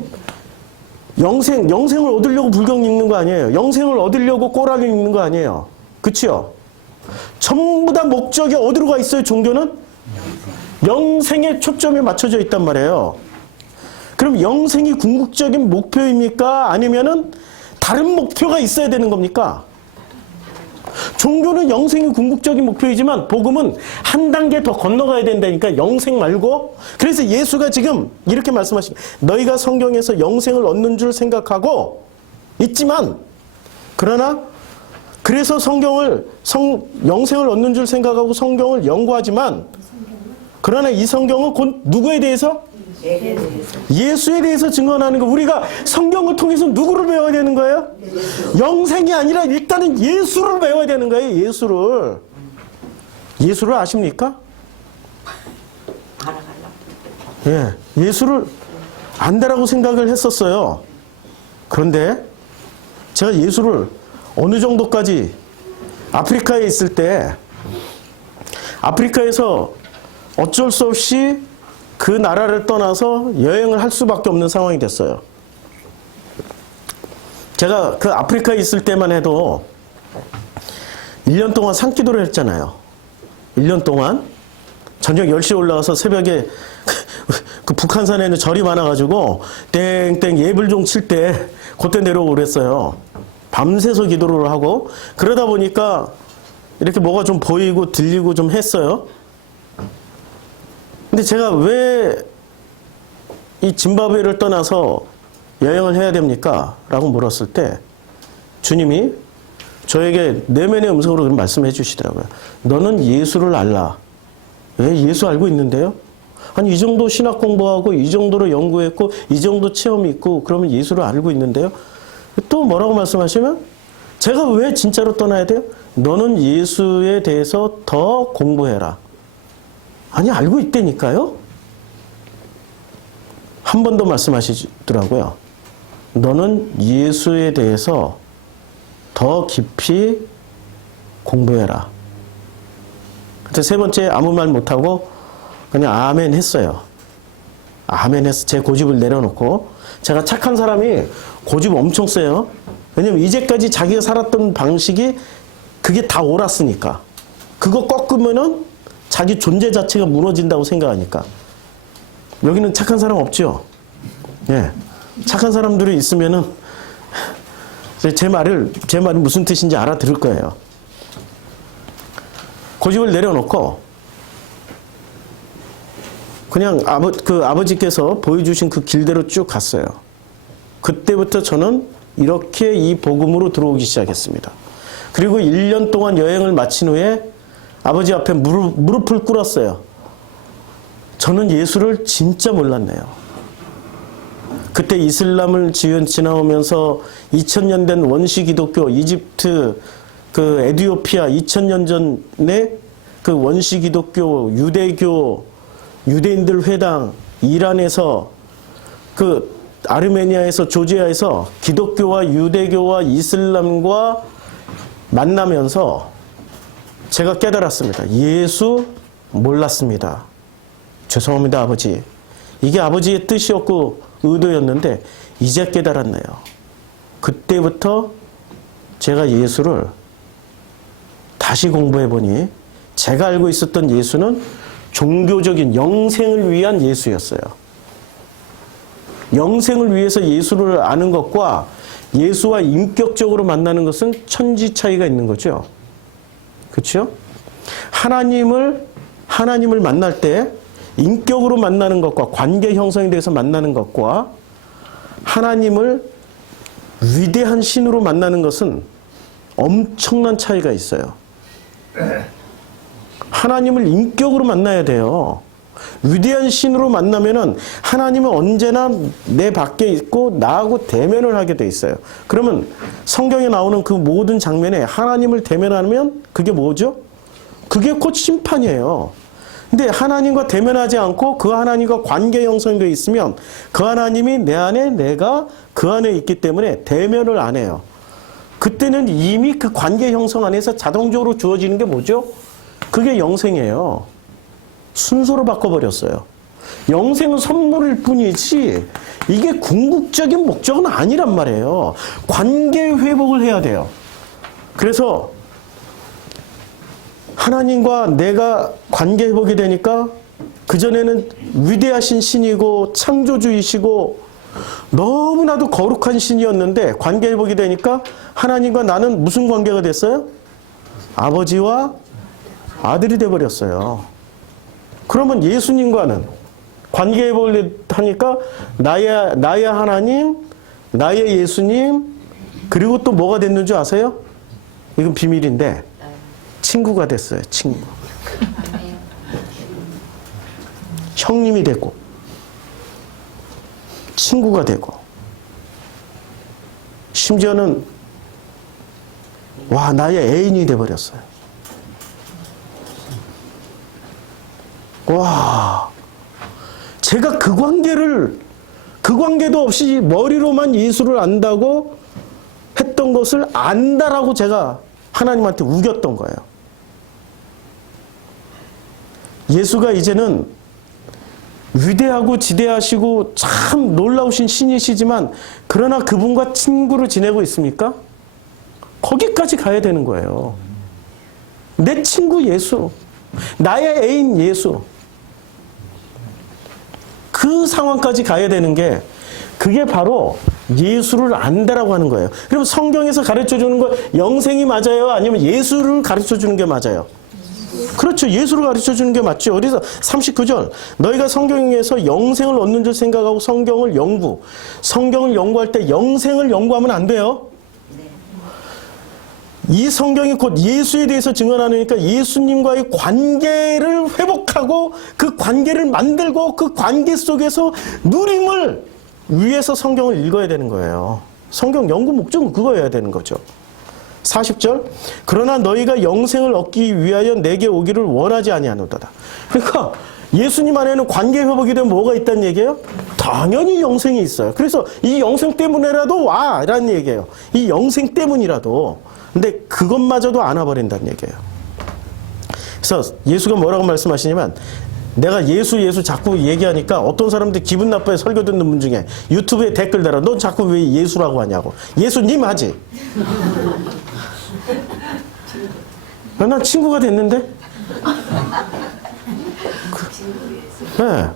영생을 얻으려고 불경 읽는 거 아니에요. 영생을 얻으려고 꼬라를 읽는 거 아니에요. 그치요? 전부 다 목적이 어디로 가 있어요, 종교는? 영생에 초점이 맞춰져 있단 말이에요. 그럼 영생이 궁극적인 목표입니까? 아니면은 다른 목표가 있어야 되는 겁니까? 종교는 영생이 궁극적인 목표이지만 복음은 한 단계 더 건너가야 된다니까 영생 말고. 그래서 예수가 지금 이렇게 말씀하시고 너희가 성경에서 영생을 얻는 줄 생각하고 있지만 그러나 그래서 영생을 얻는 줄 생각하고 성경을 연구하지만 그러나 이 성경은 곧 누구에 대해서? 예수에 대해서 증언하는 거. 우리가 성경을 통해서 누구를 배워야 되는 거예요? 영생이 아니라 일단은 예수를 배워야 되는 거예요. 예수를. 예수를 아십니까? 예, 예수를 안다라고 생각을 했었어요. 그런데 제가 예수를 어느 정도까지 아프리카에 있을 때 아프리카에서 어쩔 수 없이 그 나라를 떠나서 여행을 할 수밖에 없는 상황이 됐어요. 제가 그 아프리카에 있을 때만 해도 1년 동안 산기도를 했잖아요. 1년 동안 저녁 10시에 올라가서 새벽에 그 북한산에는 절이 많아가지고 땡땡 예불종 칠 때 그때 내려오고 그랬어요. 밤새서 기도를 하고 그러다 보니까 이렇게 뭐가 좀 보이고 들리고 좀 했어요. 근데 제가 왜 이 짐바브웨를 떠나서 여행을 해야 됩니까? 라고 물었을 때 주님이 저에게 내면의 음성으로 말씀해 주시더라고요. 너는 예수를 알라. 왜? 예수 알고 있는데요? 아니 이 정도 신학 공부하고 이 정도로 연구했고 이 정도 체험이 있고 그러면 예수를 알고 있는데요? 또 뭐라고 말씀하시면 제가 왜 진짜로 떠나야 돼요? 너는 예수에 대해서 더 공부해라. 아니 알고 있다니까요? 한 번 더 말씀하시더라고요. 너는 예수에 대해서 더 깊이 공부해라. 그때 세 번째 아무 말 못하고 그냥 아멘 했어요. 아멘 했어. 제 고집을 내려놓고. 제가 착한 사람이 고집 엄청 세요. 왜냐면 이제까지 자기가 살았던 방식이 그게 다 옳았으니까. 그거 꺾으면은 자기 존재 자체가 무너진다고 생각하니까. 여기는 착한 사람 없죠? 예. 착한 사람들이 있으면은 제 말이 무슨 뜻인지 알아들을 거예요. 고집을 내려놓고 그냥 아버지께서 보여주신 그 길대로 쭉 갔어요. 그때부터 저는 이렇게 이 복음으로 들어오기 시작했습니다. 그리고 1년 동안 여행을 마친 후에 아버지 앞에 무릎을 꿇었어요. 저는 예수를 진짜 몰랐네요. 그때 이슬람을 지나오면서 2000년 된 원시 기독교, 이집트, 그 에티오피아 2000년 전에 그 원시 기독교, 유대교, 유대인들 회당, 이란에서 그 아르메니아에서 조지아에서 기독교와 유대교와 이슬람과 만나면서 제가 깨달았습니다. 예수 몰랐습니다. 죄송합니다, 아버지. 이게 아버지의 뜻이었고 의도였는데 이제 깨달았네요. 그때부터 제가 예수를 다시 공부해보니 제가 알고 있었던 예수는 종교적인 영생을 위한 예수였어요. 영생을 위해서 예수를 아는 것과 예수와 인격적으로 만나는 것은 천지 차이가 있는 거죠. 그렇죠? 하나님을 만날 때 인격으로 만나는 것과 관계 형성에 대해서 만나는 것과 하나님을 위대한 신으로 만나는 것은 엄청난 차이가 있어요. 하나님을 인격으로 만나야 돼요. 위대한 신으로 만나면은 하나님은 언제나 내 밖에 있고 나하고 대면을 하게 돼 있어요. 그러면 성경에 나오는 그 모든 장면에 하나님을 대면하면 그게 뭐죠? 그게 곧 심판이에요. 근데 하나님과 대면하지 않고 그 하나님과 관계 형성되어 있으면 그 하나님이 내 안에, 내가 그 안에 있기 때문에 대면을 안 해요. 그때는 이미 그 관계 형성 안에서 자동적으로 주어지는 게 뭐죠? 그게 영생이에요. 순서로 바꿔버렸어요. 영생은 선물일 뿐이지 이게 궁극적인 목적은 아니란 말이에요. 관계 회복을 해야 돼요. 그래서 하나님과 내가 관계 회복이 되니까 그전에는 위대하신 신이고 창조주이시고 너무나도 거룩한 신이었는데 관계 회복이 되니까 하나님과 나는 무슨 관계가 됐어요? 아버지와 아들이 돼버렸어요. 그러면 예수님과는 관계 회복을 하니까 나의 하나님, 나의 예수님, 그리고 또 뭐가 됐는 줄 아세요? 이건 비밀인데 친구가 됐어요. 친구. 형님이 되고 친구가 되고 심지어는 나의 애인이 돼버렸어요. 제가 그 관계도 없이 머리로만 예수를 안다고 했던 것을 안다라고 제가 하나님한테 우겼던 거예요. 예수가 이제는 위대하고 지대하시고 참 놀라우신 신이시지만 그러나 그분과 친구를 지내고 있습니까? 거기까지 가야 되는 거예요. 내 친구 예수, 나의 애인 예수, 그 상황까지 가야 되는 게 그게 바로 예수를 안다라고 하는 거예요. 그럼 성경에서 가르쳐주는 거 영생이 맞아요? 아니면 예수를 가르쳐주는 게 맞아요? 그렇죠. 예수를 가르쳐주는 게 맞죠. 그래서 39절 너희가 성경에서 영생을 얻는 줄 생각하고 성경을 연구할 때 영생을 연구하면 안 돼요. 이 성경이 곧 예수에 대해서 증언하니까 예수님과의 관계를 회복하고 그 관계를 만들고 그 관계 속에서 누림을 위해서 성경을 읽어야 되는 거예요. 성경 연구 목적은 그거여야 되는 거죠. 40절 그러나 너희가 영생을 얻기 위하여 내게 오기를 원하지 아니하노도다. 그러니까 예수님 안에는 관계 회복이 되면 뭐가 있다는 얘기예요? 당연히 영생이 있어요. 그래서 이 영생 때문에라도 와라는 얘기예요. 이 영생 때문이라도. 근데 그것마저도 안 와버린다는 얘기예요. 그래서 예수가 뭐라고 말씀하시냐면 내가 예수 자꾸 얘기하니까 어떤 사람들 기분 나빠요. 설교 듣는 분 중에 유튜브에 댓글 달아. 너 자꾸 왜 예수라고 하냐고. 예수님 하지. 난 친구가 됐는데? 네.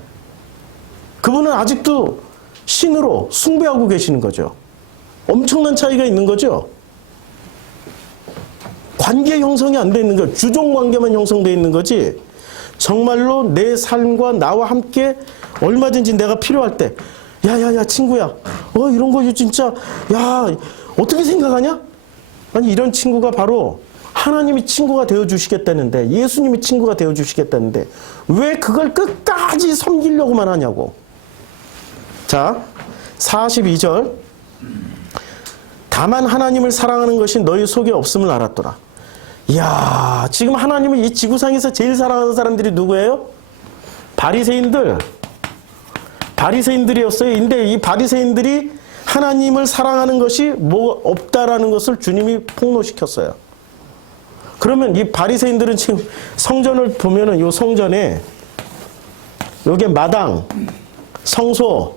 그분은 아직도 신으로 숭배하고 계시는 거죠. 엄청난 차이가 있는 거죠. 관계 형성이 안 돼 있는 거예요. 주종 관계만 형성되어 있는 거지. 정말로 내 삶과 나와 함께 얼마든지 내가 필요할 때 야야야 친구야 이런 거 진짜 야 어떻게 생각하냐? 아니 이런 친구가 바로 하나님이 친구가 되어주시겠다는데 예수님이 친구가 되어주시겠다는데 왜 그걸 끝까지 섬기려고만 하냐고. 자 42절 다만 하나님을 사랑하는 것이 너희 속에 없음을 알았더라. 이야, 지금 하나님을 이 지구상에서 제일 사랑하는 사람들이 누구예요? 바리새인들이었어요. 근데 이 바리새인들이 하나님을 사랑하는 것이 뭐 없다라는 것을 주님이 폭로시켰어요. 그러면 이 바리새인들은 지금 성전을 보면은 이 성전에 여기 마당, 성소,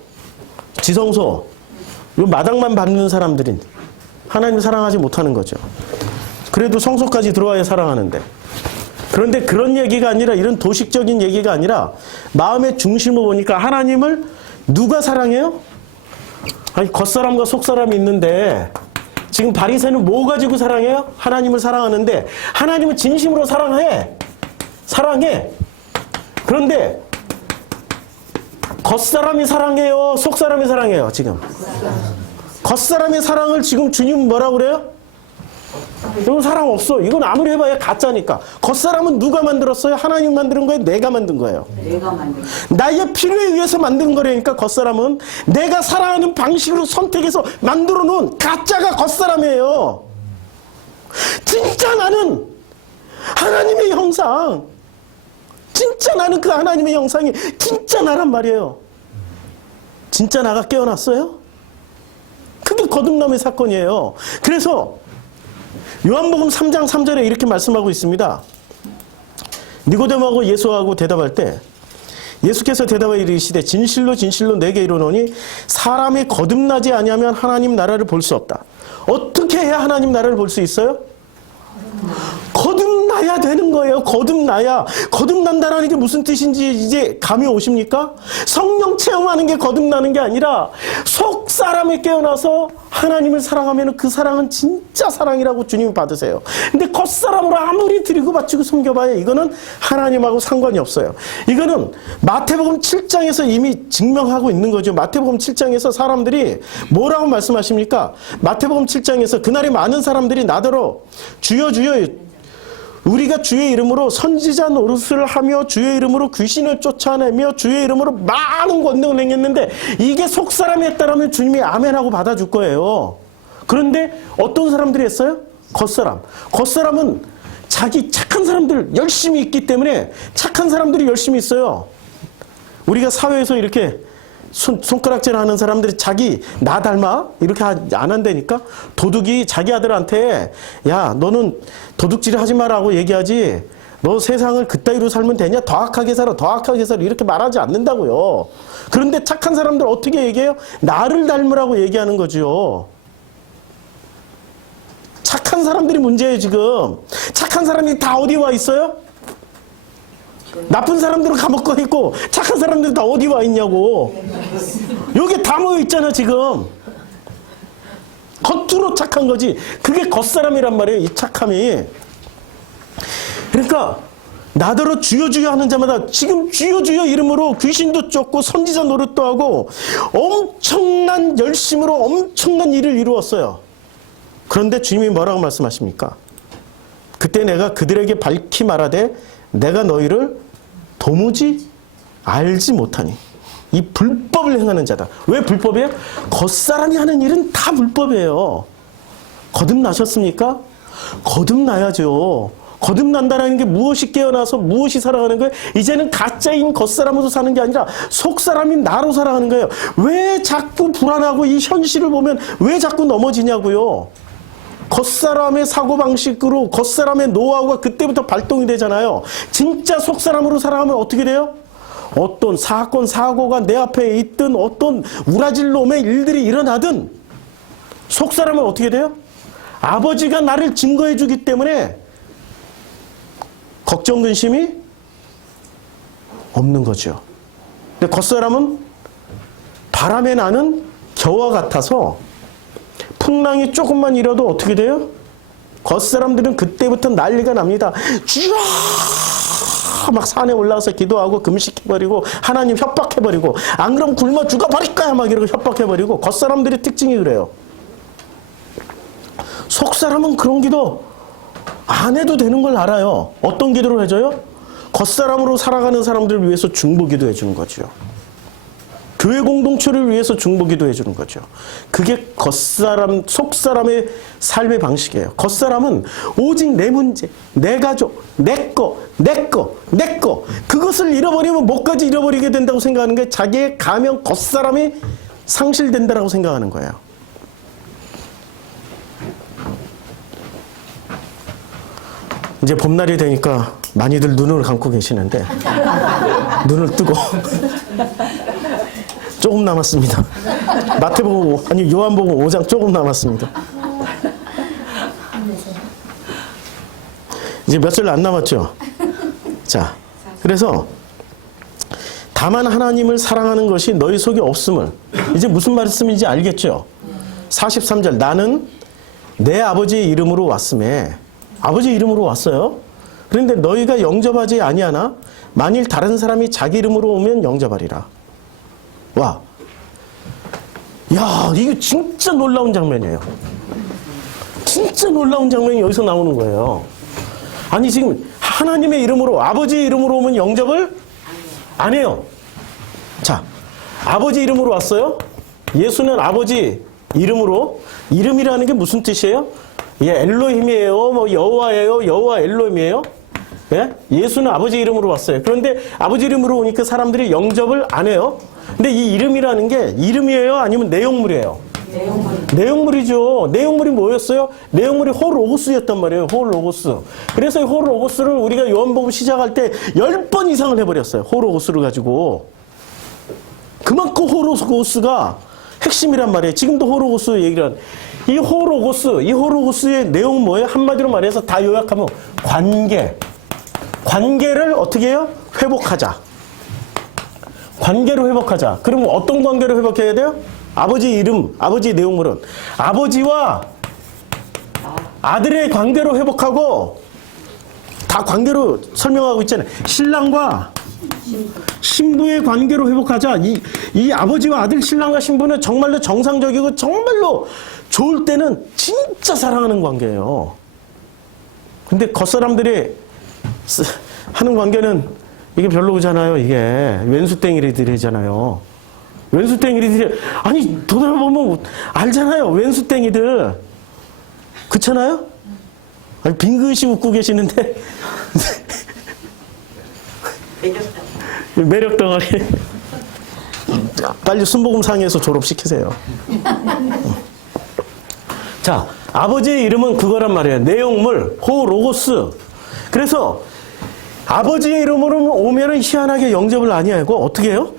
지성소, 이 마당만 밟는 사람들인 하나님을 사랑하지 못하는 거죠. 그래도 성소까지 들어와야 사랑하는데. 그런데 그런 얘기가 아니라 이런 도식적인 얘기가 아니라 마음의 중심을 보니까 하나님을 누가 사랑해요? 아니 겉사람과 속사람이 있는데 지금 바리새는 뭐 가지고 사랑해요? 하나님을 사랑하는데 하나님은 진심으로 사랑해. 그런데 겉사람이 사랑해요? 속사람이 사랑해요? 지금 겉사람의 사랑을 지금 주님은 뭐라고 그래요? 이건 사랑 없어. 이건 아무리 해봐야 가짜니까. 겉사람은 누가 만들었어요? 하나님 만드는 거예요? 내가 만든 거예요? 내가 만든 거예요. 나의 필요에 의해서 만든 거라니까. 겉사람은 내가 사랑하는 방식으로 선택해서 만들어 놓은 가짜가 겉사람이에요. 진짜 나는 하나님의 형상, 진짜 나는 그 하나님의 형상이 진짜 나란 말이에요. 진짜 나가 깨어났어요? 그게 거듭남의 사건이에요. 그래서 요한복음 3장 3절에 이렇게 말씀하고 있습니다. 니고데모하고 예수하고 대답할 때 예수께서 대답하여 이르시되 진실로 진실로 내게 이르노니 사람이 거듭나지 아니하면 하나님 나라를 볼 수 없다. 어떻게 해야 하나님 나라를 볼 수 있어요? 거듭나야 되는 거예요. 거듭나야. 거듭난다는 게 무슨 뜻인지 이제 감이 오십니까? 성령 체험하는 게 거듭나는 게 아니라 속 사람이 깨어나서 하나님을 사랑하면 그 사랑은 진짜 사랑이라고 주님이 받으세요. 근데 겉사람으로 아무리 드리고 바치고 섬겨봐야 이거는 하나님하고 상관이 없어요. 이거는 마태복음 7장에서 이미 증명하고 있는 거죠. 마태복음 7장에서 사람들이 뭐라고 말씀하십니까? 마태복음 7장에서 그날에 많은 사람들이 나더러 주여 주여 우리가 주의 이름으로 선지자 노릇을 하며 주의 이름으로 귀신을 쫓아내며 주의 이름으로 많은 권능을 행했는데 이게 속사람이 했다라면 주님이 아멘하고 받아줄 거예요. 그런데 어떤 사람들이 했어요? 겉사람. 겉사람은 자기 착한 사람들 열심히 있기 때문에 착한 사람들이 열심히 있어요. 우리가 사회에서 이렇게 손가락질 하는 사람들이 자기 나 닮아? 이렇게 안 한다니까? 도둑이 자기 아들한테 야 너는 도둑질 하지 마라고 얘기하지 너 세상을 그따위로 살면 되냐? 더 악하게 살아 더 악하게 살아 이렇게 말하지 않는다고요. 그런데 착한 사람들 어떻게 얘기해요? 나를 닮으라고 얘기하는 거죠. 착한 사람들이 문제예요 지금. 착한 사람이 다 어디 와 있어요? 나쁜 사람들은 감옥 가 있고 착한 사람들은 다 어디 와 있냐고. 여기 다 모여 있잖아 지금. 겉으로 착한 거지. 그게 겉사람이란 말이에요. 이 착함이. 그러니까 나더러 주여 주여 하는 자마다 지금 주여 주여 이름으로 귀신도 쫓고 선지자 노릇도 하고 엄청난 열심으로 엄청난 일을 이루었어요. 그런데 주님이 뭐라고 말씀하십니까? 그때 내가 그들에게 밝히 말하되 내가 너희를 도무지 알지 못하니 이 불법을 행하는 자다. 왜 불법이에요? 겉사람이 하는 일은 다 불법이에요. 거듭나셨습니까? 거듭나야죠. 거듭난다는 게 무엇이 깨어나서 무엇이 살아가는 거예요? 이제는 가짜인 겉사람으로 사는 게 아니라 속사람인 나로 살아가는 거예요. 왜 자꾸 불안하고 이 현실을 보면 왜 자꾸 넘어지냐고요. 겉사람의 사고방식으로 겉사람의 노하우가 그때부터 발동이 되잖아요. 진짜 속사람으로 살아가면 어떻게 돼요? 어떤 사건, 사고가 내 앞에 있든 어떤 우라질 놈의 일들이 일어나든 속사람은 어떻게 돼요? 아버지가 나를 증거해 주기 때문에 걱정, 근심이 없는 거죠. 근데 겉사람은 바람에 나는 겨와 같아서 풍랑이 조금만 일어도 어떻게 돼요? 겉사람들은 그때부터 난리가 납니다. 쫙 막 산에 올라가서 기도하고 금식해버리고 하나님 협박해버리고 안 그럼 굶어 죽어버릴 거야 막 이러고 협박해버리고 겉사람들의 특징이 그래요. 속사람은 그런 기도 안 해도 되는 걸 알아요. 어떤 기도를 해줘요? 겉사람으로 살아가는 사람들을 위해서 중보기도 해주는 거죠. 교회 공동체를 위해서 중보기도 해주는 거죠. 그게 겉사람, 속사람의 삶의 방식이에요. 겉사람은 오직 내 문제, 내 가족, 내 거. 그것을 잃어버리면 뭐까지 잃어버리게 된다고 생각하는 게 자기의 가면 겉사람이 상실된다고 생각하는 거예요. 이제 봄날이 되니까 많이들 눈을 감고 계시는데 눈을 뜨고 조금 남았습니다. 마태복음 아니 요한복음 5장 조금 남았습니다. 이제 며칠 안 남았죠. 자, 그래서 다만 하나님을 사랑하는 것이 너희 속에 없음을 이제 무슨 말씀인지 알겠죠. 43절 나는 내 아버지의 이름으로 왔음에 아버지 이름으로 왔어요. 그런데 너희가 영접하지 아니하나 만일 다른 사람이 자기 이름으로 오면 영접하리라. 와, 야, 이거 진짜 놀라운 장면이에요. 진짜 놀라운 장면이 여기서 나오는 거예요. 아니 지금 하나님의 이름으로 아버지 이름으로 오면 영접을 안 해요. 자, 아버지 이름으로 왔어요. 예수는 아버지 이름으로. 이름이라는 게 무슨 뜻이에요? 예, 엘로힘이에요. 뭐 여호와예요. 여호와 엘로힘이에요. 예? 예수는 아버지 이름으로 왔어요. 그런데 아버지 이름으로 오니까 사람들이 영접을 안 해요. 근데 이 이름이라는 게 이름이에요? 아니면 내용물이에요? 내용물이죠. 내용물이 뭐였어요? 내용물이 호로고스였단 말이에요. 호로고스. 그래서 이 호로고스를 우리가 요한복음 시작할 때 10번 이상을 해버렸어요. 호로고스를 가지고. 그만큼 호로고스가 핵심이란 말이에요. 지금도 호로고스 얘기를 하는. 이 호로고스의 내용은 뭐예요? 한마디로 말해서 다 요약하면 관계. 관계를 어떻게 해요? 회복하자. 관계로 회복하자. 그럼 어떤 관계로 회복해야 돼요? 아버지 이름, 아버지 내용물은 아버지와 아들의 관계로 회복하고, 다 관계로 설명하고 있잖아요. 신랑과 신부의 관계로 회복하자. 이 아버지와 아들, 신랑과 신부는 정말로 정상적이고 정말로 좋을 때는 진짜 사랑하는 관계예요. 근데 겉사람들이 하는 관계는 이게 별로잖아요. 이게 왼수땡이들이잖아요. 왼수땡이들이, 아니 돌아보면 알잖아요. 왼수땡이들. 그렇잖아요? 아니 빙긋이 웃고 계시는데 매력 덩어리. 빨리 순복음상에서 졸업시키세요. 자, 아버지의 이름은 그거란 말이에요. 내용물, 호로고스. 그래서 아버지의 이름으로 오면은 희한하게 영접을 아니하고 어떻게 해요?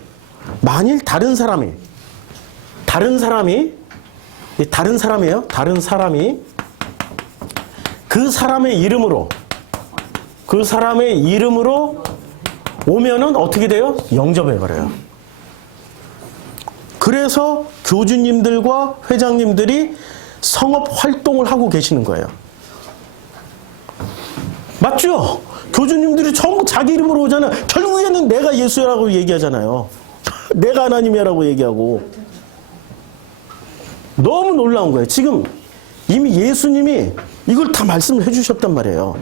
만일 다른 사람이에요. 다른 사람이 그 사람의 이름으로 오면은 어떻게 돼요? 영접해버려요. 그래서 교주님들과 회장님들이 성업 활동을 하고 계시는 거예요. 맞죠? 교주님들이 전부 자기 이름으로 오잖아요. 결국에는 내가 예수라고 얘기하잖아요. 내가 하나님이라고 얘기하고. 너무 놀라운 거예요. 지금 이미 예수님이 이걸 다 말씀을 해주셨단 말이에요.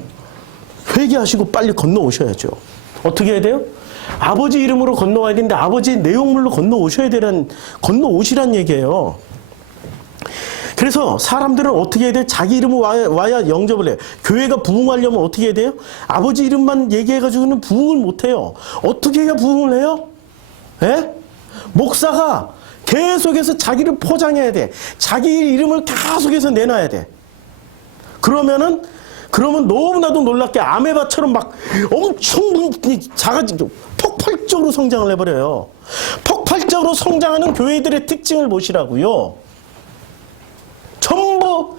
회개하시고 빨리 건너오셔야죠. 어떻게 해야 돼요? 아버지 이름으로 건너와야 되는데 아버지의 내용물로 건너오시란 얘기예요. 그래서 사람들은 어떻게 해야 돼요? 자기 이름으로 와야 영접을 해요. 교회가 부흥하려면 어떻게 해야 돼요? 아버지 이름만 얘기해가지고는 부흥을 못해요. 어떻게 해야 부흥을 해요? 예? 목사가 계속해서 자기를 포장해야 돼. 자기 이름을 계속해서 내놔야 돼. 그러면 너무나도 놀랍게 아메바처럼 막 엄청 작아지고 폭발적으로 성장을 해버려요. 폭발적으로 성장하는 교회들의 특징을 보시라고요. 전부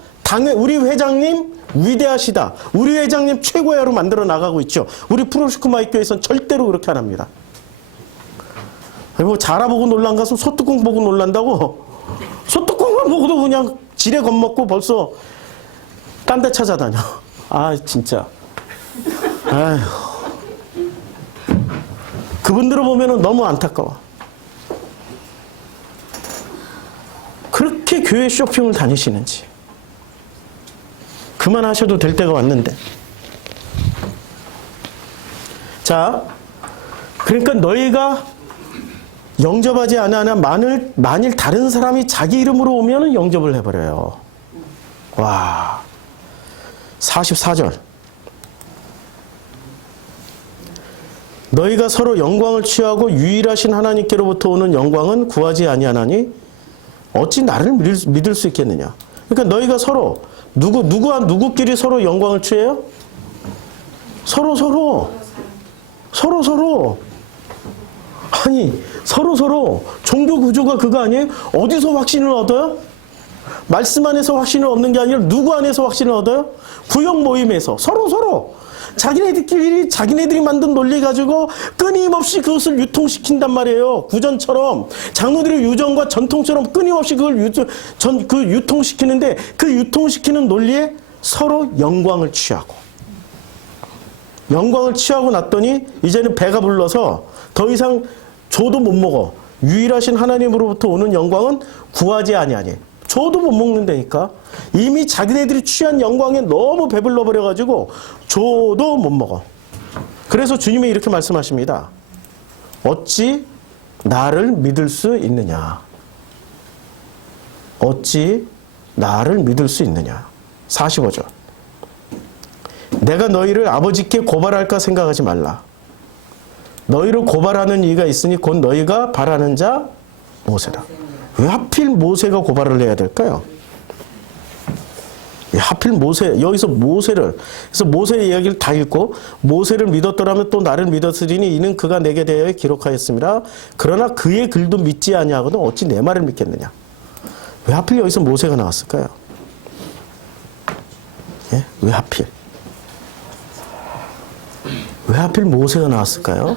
우리 회장님 위대하시다. 우리 회장님 최고야로 만들어 나가고 있죠. 우리 프로스쿠마이 교회에서는 절대로 그렇게 안 합니다. 뭐 자라보고 놀란 가서 소뚜껑 보고 놀란다고? 소뚜껑만 보고도 그냥 지레 겁먹고 벌써 딴 데 찾아다녀. 아 진짜. 아휴. 그분들을 보면 너무 안타까워. 그렇게 교회 쇼핑을 다니시는지. 그만하셔도 될 때가 왔는데. 자, 그러니까 너희가 영접하지 않아 만일 다른 사람이 자기 이름으로 오면 영접을 해버려요. 와, 44절. 너희가 서로 영광을 취하고 유일하신 하나님께로부터 오는 영광은 구하지 아니하나니 어찌 나를 믿을 수 있겠느냐. 그러니까 너희가 서로 누구와 누구끼리 서로 영광을 취해요? 서로. 아니 서로 종교 구조가 그거 아니에요? 어디서 확신을 얻어요? 말씀 안에서 확신을 얻는 게 아니라 누구 안에서 확신을 얻어요? 구역 모임에서 서로 자기네들이 만든 논리 가지고 끊임없이 그것을 유통시킨단 말이에요. 구전처럼 장로들의 유전과 전통처럼 끊임없이 그걸 유통시키는데 그 유통시키는 논리에 서로 영광을 취하고 났더니 이제는 배가 불러서 더 이상 줘도 못 먹어. 유일하신 하나님으로부터 오는 영광은 구하지 아니하니. 줘도 못 먹는다니까. 이미 자기네들이 취한 영광에 너무 배불러 버려가지고 줘도 못 먹어. 그래서 주님이 이렇게 말씀하십니다. 어찌 나를 믿을 수 있느냐. 어찌 나를 믿을 수 있느냐. 45절. 내가 너희를 아버지께 고발할까 생각하지 말라. 너희를 고발하는 이가 있으니 곧 너희가 바라는 자 모세라. 왜 하필 모세가 고발을 해야 될까요? 하필 모세, 여기서 모세를, 그래서 모세의 이야기를 다 읽고, 모세를 믿었더라면 또 나를 믿었으리니 이는 그가 내게 대하여 기록하였습니다. 그러나 그의 글도 믿지 아니하거든 어찌 내 말을 믿겠느냐. 왜 하필 여기서 모세가 나왔을까요? 예? 왜 하필? 왜 하필 모세가 나왔을까요?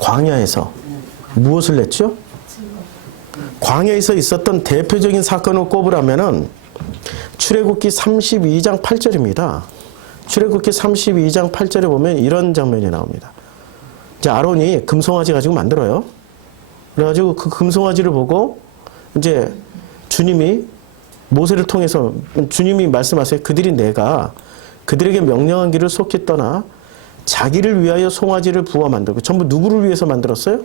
광야에서 무엇을 냈죠? 광야에서 있었던 대표적인 사건을 꼽으라면은 출애굽기 32장 8절입니다. 출애굽기 32장 8절에 보면 이런 장면이 나옵니다. 이제 아론이 금송아지 가지고 만들어요. 그래가지고 그 금송아지를 보고 이제 주님이 모세를 통해서 주님이 말씀하세요. 그들이 내가 그들에게 명령한 길을 속히 떠나 자기를 위하여 송아지를 부어 만들고 전부 누구를 위해서 만들었어요?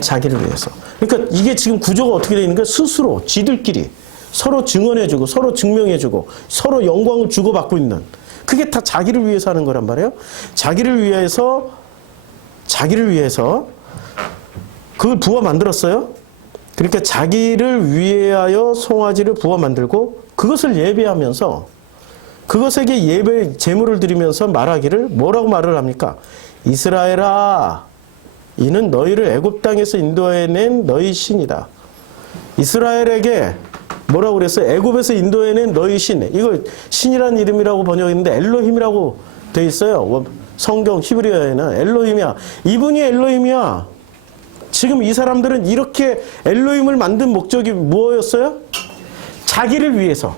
자기를 위해서. 그러니까 이게 지금 구조가 어떻게 되어 있는 거예요? 스스로 지들끼리 서로 증언해주고 서로 증명해주고 서로 영광을 주고받고 있는 그게 다 자기를 위해서 하는 거란 말이에요. 자기를 위해서 그걸 부어 만들었어요. 그러니까 자기를 위하여 송아지를 부어 만들고 그것을 예배하면서 그것에게 예배 제물을 드리면서 말하기를 뭐라고 말을 합니까? 이스라엘아 이는 너희를 애굽 땅에서 인도해낸 너희 신이다. 이스라엘에게 뭐라고 그랬어요? 애굽에서 인도해낸 너희 신. 이거 신이라는 이름이라고 번역했는데 엘로힘이라고 돼 있어요. 성경 히브리어에는 엘로힘이야. 이분이 엘로힘이야. 지금 이 사람들은 이렇게 엘로힘을 만든 목적이 뭐였어요? 자기를 위해서.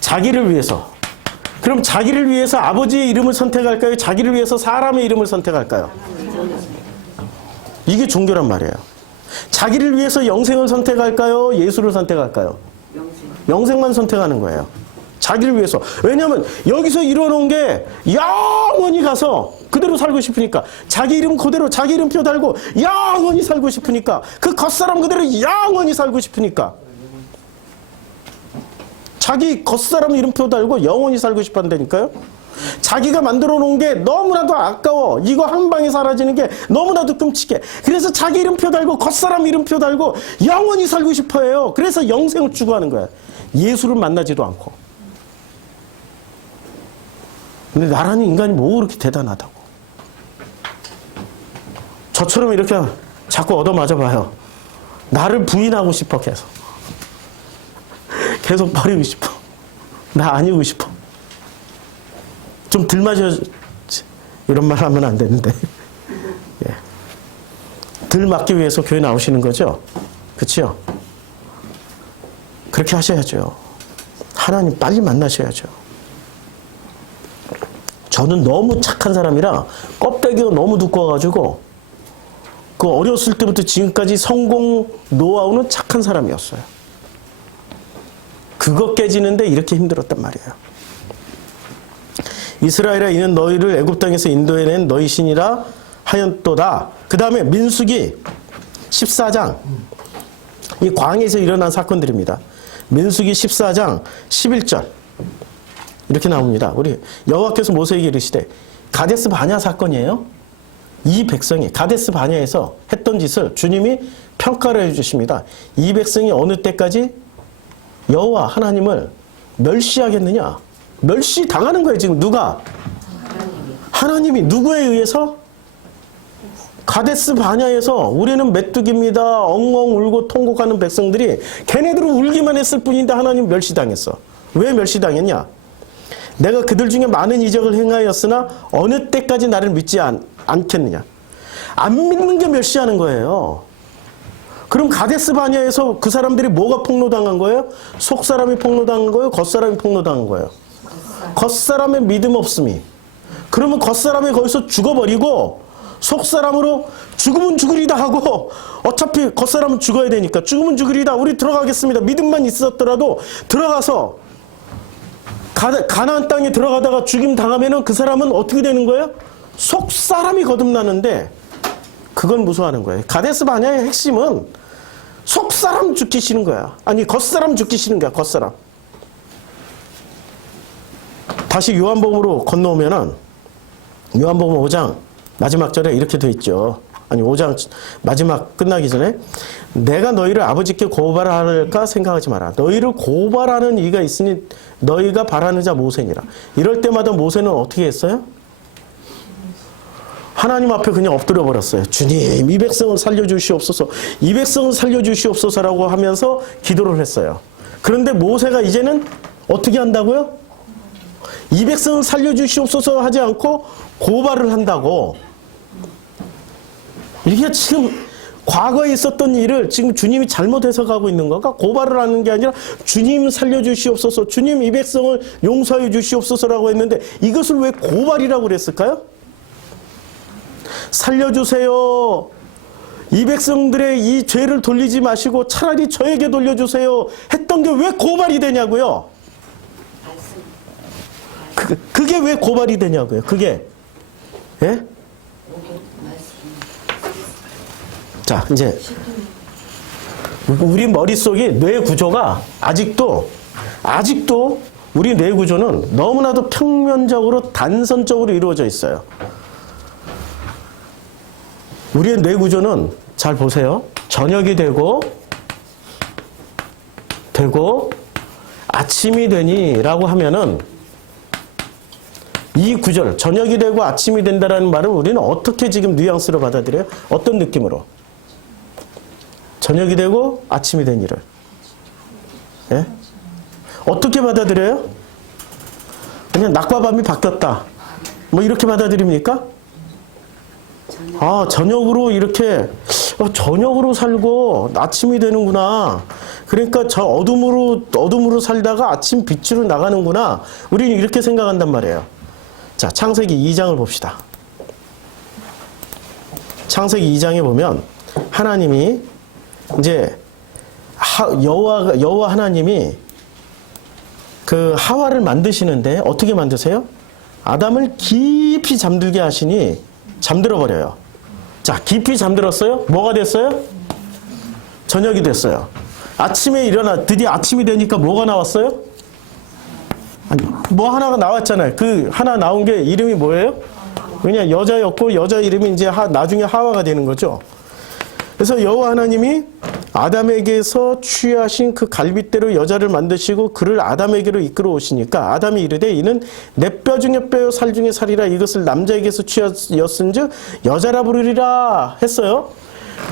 자기를 위해서. 그럼 자기를 위해서 아버지의 이름을 선택할까요? 자기를 위해서 사람의 이름을 선택할까요? 이게 종교란 말이에요. 자기를 위해서 영생을 선택할까요? 예수를 선택할까요? 영생만 선택하는 거예요. 자기를 위해서. 왜냐하면 여기서 이뤄놓은 게 영원히 가서 그대로 살고 싶으니까 자기 이름 그대로 자기 이름표 달고 영원히 살고 싶으니까 그 겉사람 그대로 영원히 살고 싶으니까 자기 겉사람 이름표 달고 영원히 살고 싶어 한다니까요. 자기가 만들어 놓은 게 너무나도 아까워. 이거 한 방에 사라지는 게 너무나도 끔찍해. 그래서 자기 이름표 달고 겉사람 이름표 달고 영원히 살고 싶어 해요. 그래서 영생을 추구하는 거야. 예수를 만나지도 않고. 근데 나라는 인간이 뭐 그렇게 대단하다고. 저처럼 이렇게 자꾸 얻어맞아 봐요. 나를 부인하고 싶어 계속. 계속 버리고 싶어. 나 아니고 싶어. 좀 들 마셔. 이런 말 하면 안 되는데. 예. 들 맞기 위해서 교회 나오시는 거죠? 그렇죠? 그렇게 하셔야죠. 하나님 빨리 만나셔야죠. 저는 너무 착한 사람이라 껍데기가 너무 두꺼워가지고 그 어렸을 때부터 지금까지 성공 노하우는 착한 사람이었어요. 그거 깨지는데 이렇게 힘들었단 말이에요. 이스라엘아 이는 너희를 애굽 땅에서 인도해낸 너희 신이라 하였도다. 그 다음에 민수기 14장 이 광야에서 일어난 사건들입니다. 민수기 14장 11절 이렇게 나옵니다. 우리 여호와께서 모세에게 이르시되 가데스 바냐 사건이에요. 이 백성이 가데스 바냐에서 했던 짓을 주님이 평가를 해주십니다. 이 백성이 어느 때까지 여호와 하나님을 멸시하겠느냐. 멸시당하는 거예요. 지금 누가? 하나님이 누구에 의해서? 가데스 바냐에서 우리는 메뚜기입니다. 엉엉 울고 통곡하는 백성들이 걔네들은 울기만 했을 뿐인데 하나님 멸시당했어. 왜 멸시당했냐? 내가 그들 중에 많은 이적을 행하였으나 어느 때까지 나를 믿지 않겠느냐. 안 믿는 게 멸시하는 거예요. 그럼 가데스 바냐에서 그 사람들이 뭐가 폭로당한 거예요? 속사람이 폭로당한 거예요? 겉사람이 폭로당한 거예요? 겉사람의 믿음 없음이. 그러면 겉사람이 거기서 죽어버리고 속사람으로 죽으면 죽으리다 하고 어차피 겉사람은 죽어야 되니까 죽으면 죽으리다 우리 들어가겠습니다. 믿음만 있었더라도 들어가서 가나안 땅에 들어가다가 죽임 당하면은 그 사람은 어떻게 되는 거예요? 속사람이 거듭나는데 그건 무서워하는 거예요. 가데스 바냐의 핵심은 속사람 죽기 싫은 거야. 아니 겉사람 죽기 싫은 거야. 겉사람. 다시 요한복음으로 건너오면은 요한복음 5장 마지막 절에 이렇게 돼 있죠. 아니 5장 마지막 끝나기 전에 내가 너희를 아버지께 고발할까 생각하지 마라. 너희를 고발하는 이가 있으니 너희가 바라는 자 모세니라. 이럴 때마다 모세는 어떻게 했어요? 하나님 앞에 그냥 엎드려 버렸어요. 주님, 이 백성을 살려주시옵소서. 이 백성을 살려주시옵소서라고 하면서 기도를 했어요. 그런데 모세가 이제는 어떻게 한다고요? 이 백성을 살려주시옵소서 하지 않고 고발을 한다고. 이게 지금 과거에 있었던 일을 지금 주님이 잘못 해석하고 있는 건가? 고발을 하는 게 아니라 주님 살려주시옵소서, 주님 이 백성을 용서해 주시옵소서라고 했는데 이것을 왜 고발이라고 그랬을까요? 살려주세요. 이 백성들의 이 죄를 돌리지 마시고 차라리 저에게 돌려주세요. 했던 게 왜 고발이 되냐고요? 그게 왜 고발이 되냐고요? 그게. 예? 자, 이제 우리 머릿속에 뇌 구조가 아직도 우리 뇌 구조는 너무나도 평면적으로 단선적으로 이루어져 있어요. 우리의 뇌 구조는 잘 보세요. 저녁이 되고 아침이 되니라고 하면은 이 구절, 저녁이 되고 아침이 된다라는 말을 우리는 어떻게 지금 뉘앙스로 받아들여요? 어떤 느낌으로? 저녁이 되고 아침이 되니를. 예? 어떻게 받아들여요? 그냥 낮과 밤이 바뀌었다. 뭐 이렇게 받아들입니까? 아, 저녁으로 이렇게 저녁으로 살고 아침이 되는구나. 그러니까 저 어둠으로 살다가 아침 빛으로 나가는구나. 우리는 이렇게 생각한단 말이에요. 자, 창세기 2장을 봅시다. 창세기 2장에 보면 하나님이 이제 여호와 하나님이 그 하와를 만드시는데 어떻게 만드세요? 아담을 깊이 잠들게 하시니 잠들어 버려요. 자, 깊이 잠들었어요? 뭐가 됐어요? 저녁이 됐어요. 아침에 일어나 드디어 아침이 되니까 뭐가 나왔어요? 아니, 뭐 하나가 나왔잖아요. 그 하나 나온 게 이름이 뭐예요? 그냥 여자였고 여자 이름이 이제 나중에 하와가 되는 거죠. 그래서 여호와 하나님이 아담에게서 취하신 그 갈빗대로 여자를 만드시고 그를 아담에게로 이끌어 오시니까 아담이 이르되 이는 내 뼈 중에 뼈요 살 중에 살이라 이것을 남자에게서 취하였은즉 여자라 부르리라 했어요.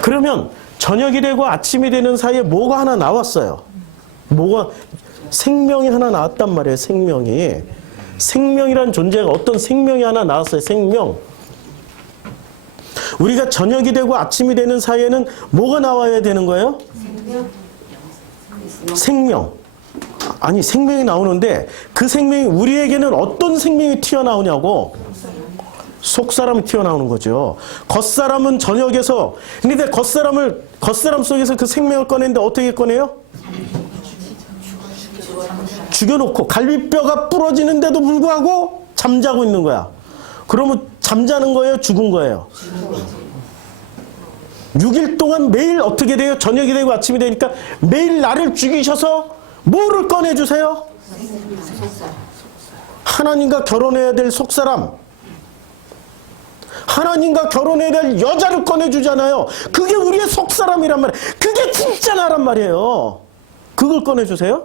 그러면 저녁이 되고 아침이 되는 사이에 뭐가 하나 나왔어요. 생명이 하나 나왔단 말이에요. 생명이란 존재가 어떤 생명이 하나 나왔어요. 생명. 우리가 저녁이 되고 아침이 되는 사이에는 뭐가 나와야 되는 거예요? 생명. 아니, 생명이 나오는데 그 생명이 우리에게는 어떤 생명이 튀어나오냐고. 속사람이 튀어나오는 거죠. 겉사람은 저녁에서, 근데 겉사람 속에서 그 생명을 꺼내는데 어떻게 꺼내요? 죽여놓고 갈비뼈가 부러지는데도 불구하고 잠자고 있는 거야. 그러면 잠자는 거예요? 죽은 거예요? 6일 동안 매일 어떻게 돼요? 저녁이 되고 아침이 되니까 매일 나를 죽이셔서 뭐를 꺼내주세요? 하나님과 결혼해야 될 속사람. 하나님과 결혼해야 될 여자를 꺼내주잖아요. 그게 우리의 속사람이란 말이에요. 그게 진짜 나란 말이에요. 그걸 꺼내주세요.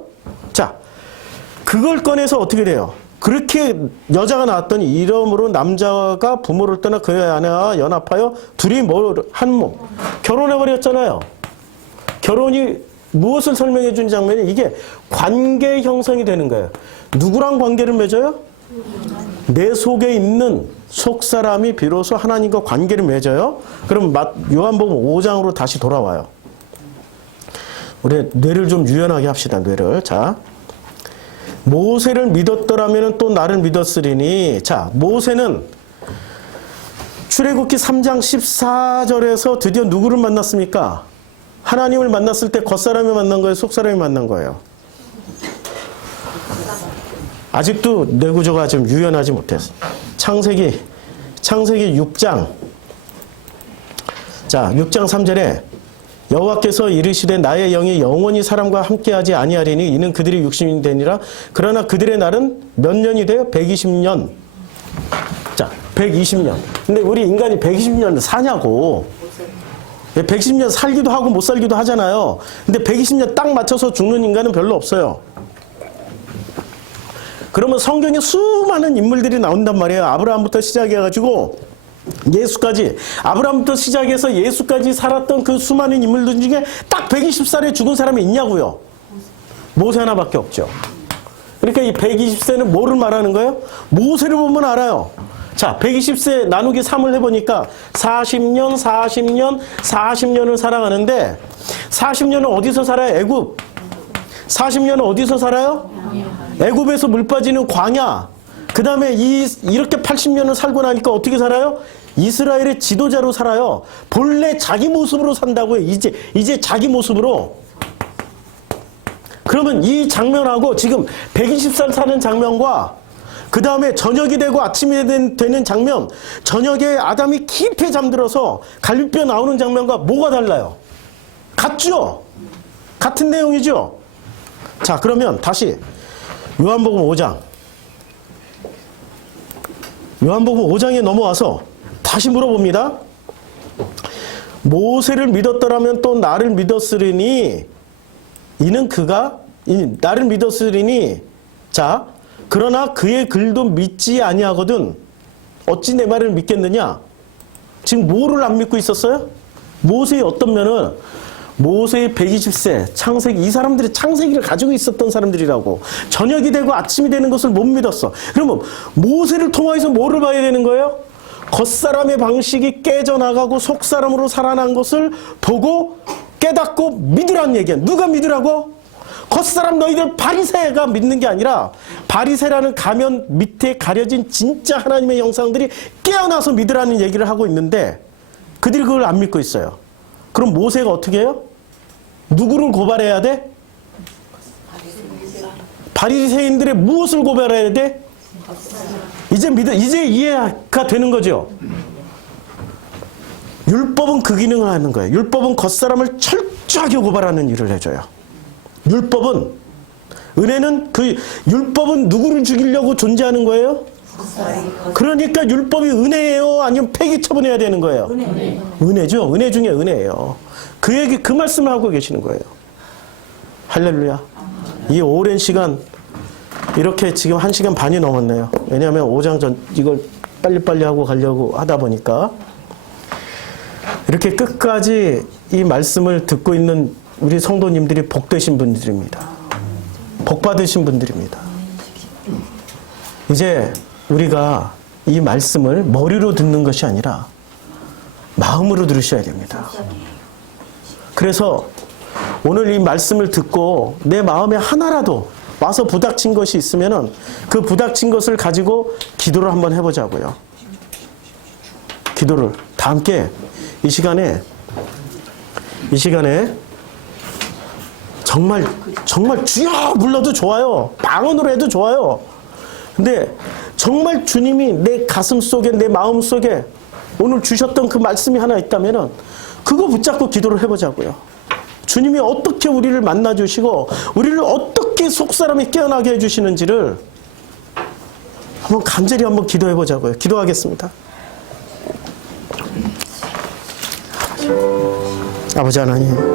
자, 그걸 꺼내서 어떻게 돼요? 그렇게 여자가 나왔더니 이러므로 남자가 부모를 떠나 그의 아내와 연합하여 둘이 한 몸. 결혼해버렸잖아요. 결혼이 무엇을 설명해 준 장면이 이게 관계 형성이 되는 거예요. 누구랑 관계를 맺어요? 내 속에 있는 속사람이 비로소 하나님과 관계를 맺어요. 그럼 요한복음 5장으로 다시 돌아와요. 우리 뇌를 좀 유연하게 합시다. 뇌를. 자, 모세를 믿었더라면 또 나를 믿었으리니. 자, 모세는 출애굽기 3장 14절에서 드디어 누구를 만났습니까? 하나님을 만났을 때 겉사람이 만난 거예요? 속사람이 만난 거예요? 아직도 뇌 구조가 좀 유연하지 못했어. 창세기 6장. 자, 6장 3절에 여호와께서 이르시되 나의 영이 영원히 사람과 함께하지 아니하리니 이는 그들이 육신이 되니라. 그러나 그들의 날은 몇 년이 돼요? 120년. 자, 120년. 근데 우리 인간이 120년을 사냐고. 110년 살기도 하고 못 살기도 하잖아요. 근데 120년 딱 맞춰서 죽는 인간은 별로 없어요. 그러면 성경에 수많은 인물들이 나온단 말이에요. 아브라함부터 시작해가지고 예수까지, 아브라함부터 시작해서 예수까지 살았던 그 수많은 인물들 중에 딱 120살에 죽은 사람이 있냐고요. 모세 하나밖에 없죠. 그러니까 이 120세는 뭐를 말하는 거예요? 모세를 보면 알아요. 자, 120세 나누기 3을 해보니까 40년, 40년, 40년을 살아가는데 40년은 어디서 살아요? 애굽. 40년은 어디서 살아요? 애굽에서 물 빠지는 광야. 그 다음에 이렇게 80년을 살고 나니까 어떻게 살아요? 이스라엘의 지도자로 살아요. 본래 자기 모습으로 산다고요. 이제 자기 모습으로. 그러면 이 장면하고 지금 120살 사는 장면과 그 다음에 저녁이 되고 아침이 되는 장면, 저녁에 아담이 깊이 잠들어서 갈비뼈 나오는 장면과 뭐가 달라요? 같죠? 같은 내용이죠? 자, 그러면 다시 요한복음 5장. 요한복음 5장에 넘어와서 다시 물어봅니다. 모세를 믿었더라면 또 나를 믿었으리니 이는 나를 믿었으리니 자 그러나 그의 글도 믿지 아니하거든 어찌 내 말을 믿겠느냐. 지금 뭐를 안 믿고 있었어요? 모세의 어떤 면은 모세의 120세 창세기, 이 사람들이 창세기를 가지고 있었던 사람들이라고. 저녁이 되고 아침이 되는 것을 못 믿었어. 그러면 모세를 통해서 뭐를 봐야 되는 거예요? 겉사람의 방식이 깨져나가고 속사람으로 살아난 것을 보고 깨닫고 믿으라는 얘기야. 누가 믿으라고? 겉사람 너희들 바리새가 믿는 게 아니라 바리새라는 가면 밑에 가려진 진짜 하나님의 형상들이 깨어나서 믿으라는 얘기를 하고 있는데 그들이 그걸 안 믿고 있어요. 그럼 모세가 어떻게 해요? 누구를 고발해야 돼? 바리새인들의 무엇을 고발해야 돼? 이제 이해가 되는 거죠. 율법은 그 기능을 하는 거예요. 율법은 겉사람을 철저하게 고발하는 일을 해줘요. 율법은, 은혜는 율법은 누구를 죽이려고 존재하는 거예요? 그러니까 율법이 은혜예요? 아니면 폐기 처분해야 되는 거예요? 은혜죠. 은혜 중에 은혜예요. 그 말씀을 하고 계시는 거예요. 할렐루야. 이 오랜 시간, 이렇게 지금 1시간 반이 넘었네요. 왜냐하면 5장 전 이걸 빨리빨리 하고 가려고 하다 보니까 이렇게 끝까지 이 말씀을 듣고 있는 우리 성도님들이 복되신 분들입니다. 복받으신 분들입니다. 이제 우리가 이 말씀을 머리로 듣는 것이 아니라 마음으로 들으셔야 됩니다. 그래서 오늘 이 말씀을 듣고 내 마음에 하나라도 와서 부닥친 것이 있으면은 그 부닥친 것을 가지고 기도를 한번 해보자고요. 기도를 다 함께 이 시간에 정말 주여 불러도 좋아요. 방언으로 해도 좋아요. 근데 정말 주님이 내 가슴 속에, 내 마음 속에 오늘 주셨던 그 말씀이 하나 있다면은 그거 붙잡고 기도를 해보자고요. 주님이 어떻게 우리를 만나주시고 우리를 어떻게 속사람이 깨어나게 해주시는지를 한번 간절히 한번 기도해보자고요. 기도하겠습니다. 아버지 하나님,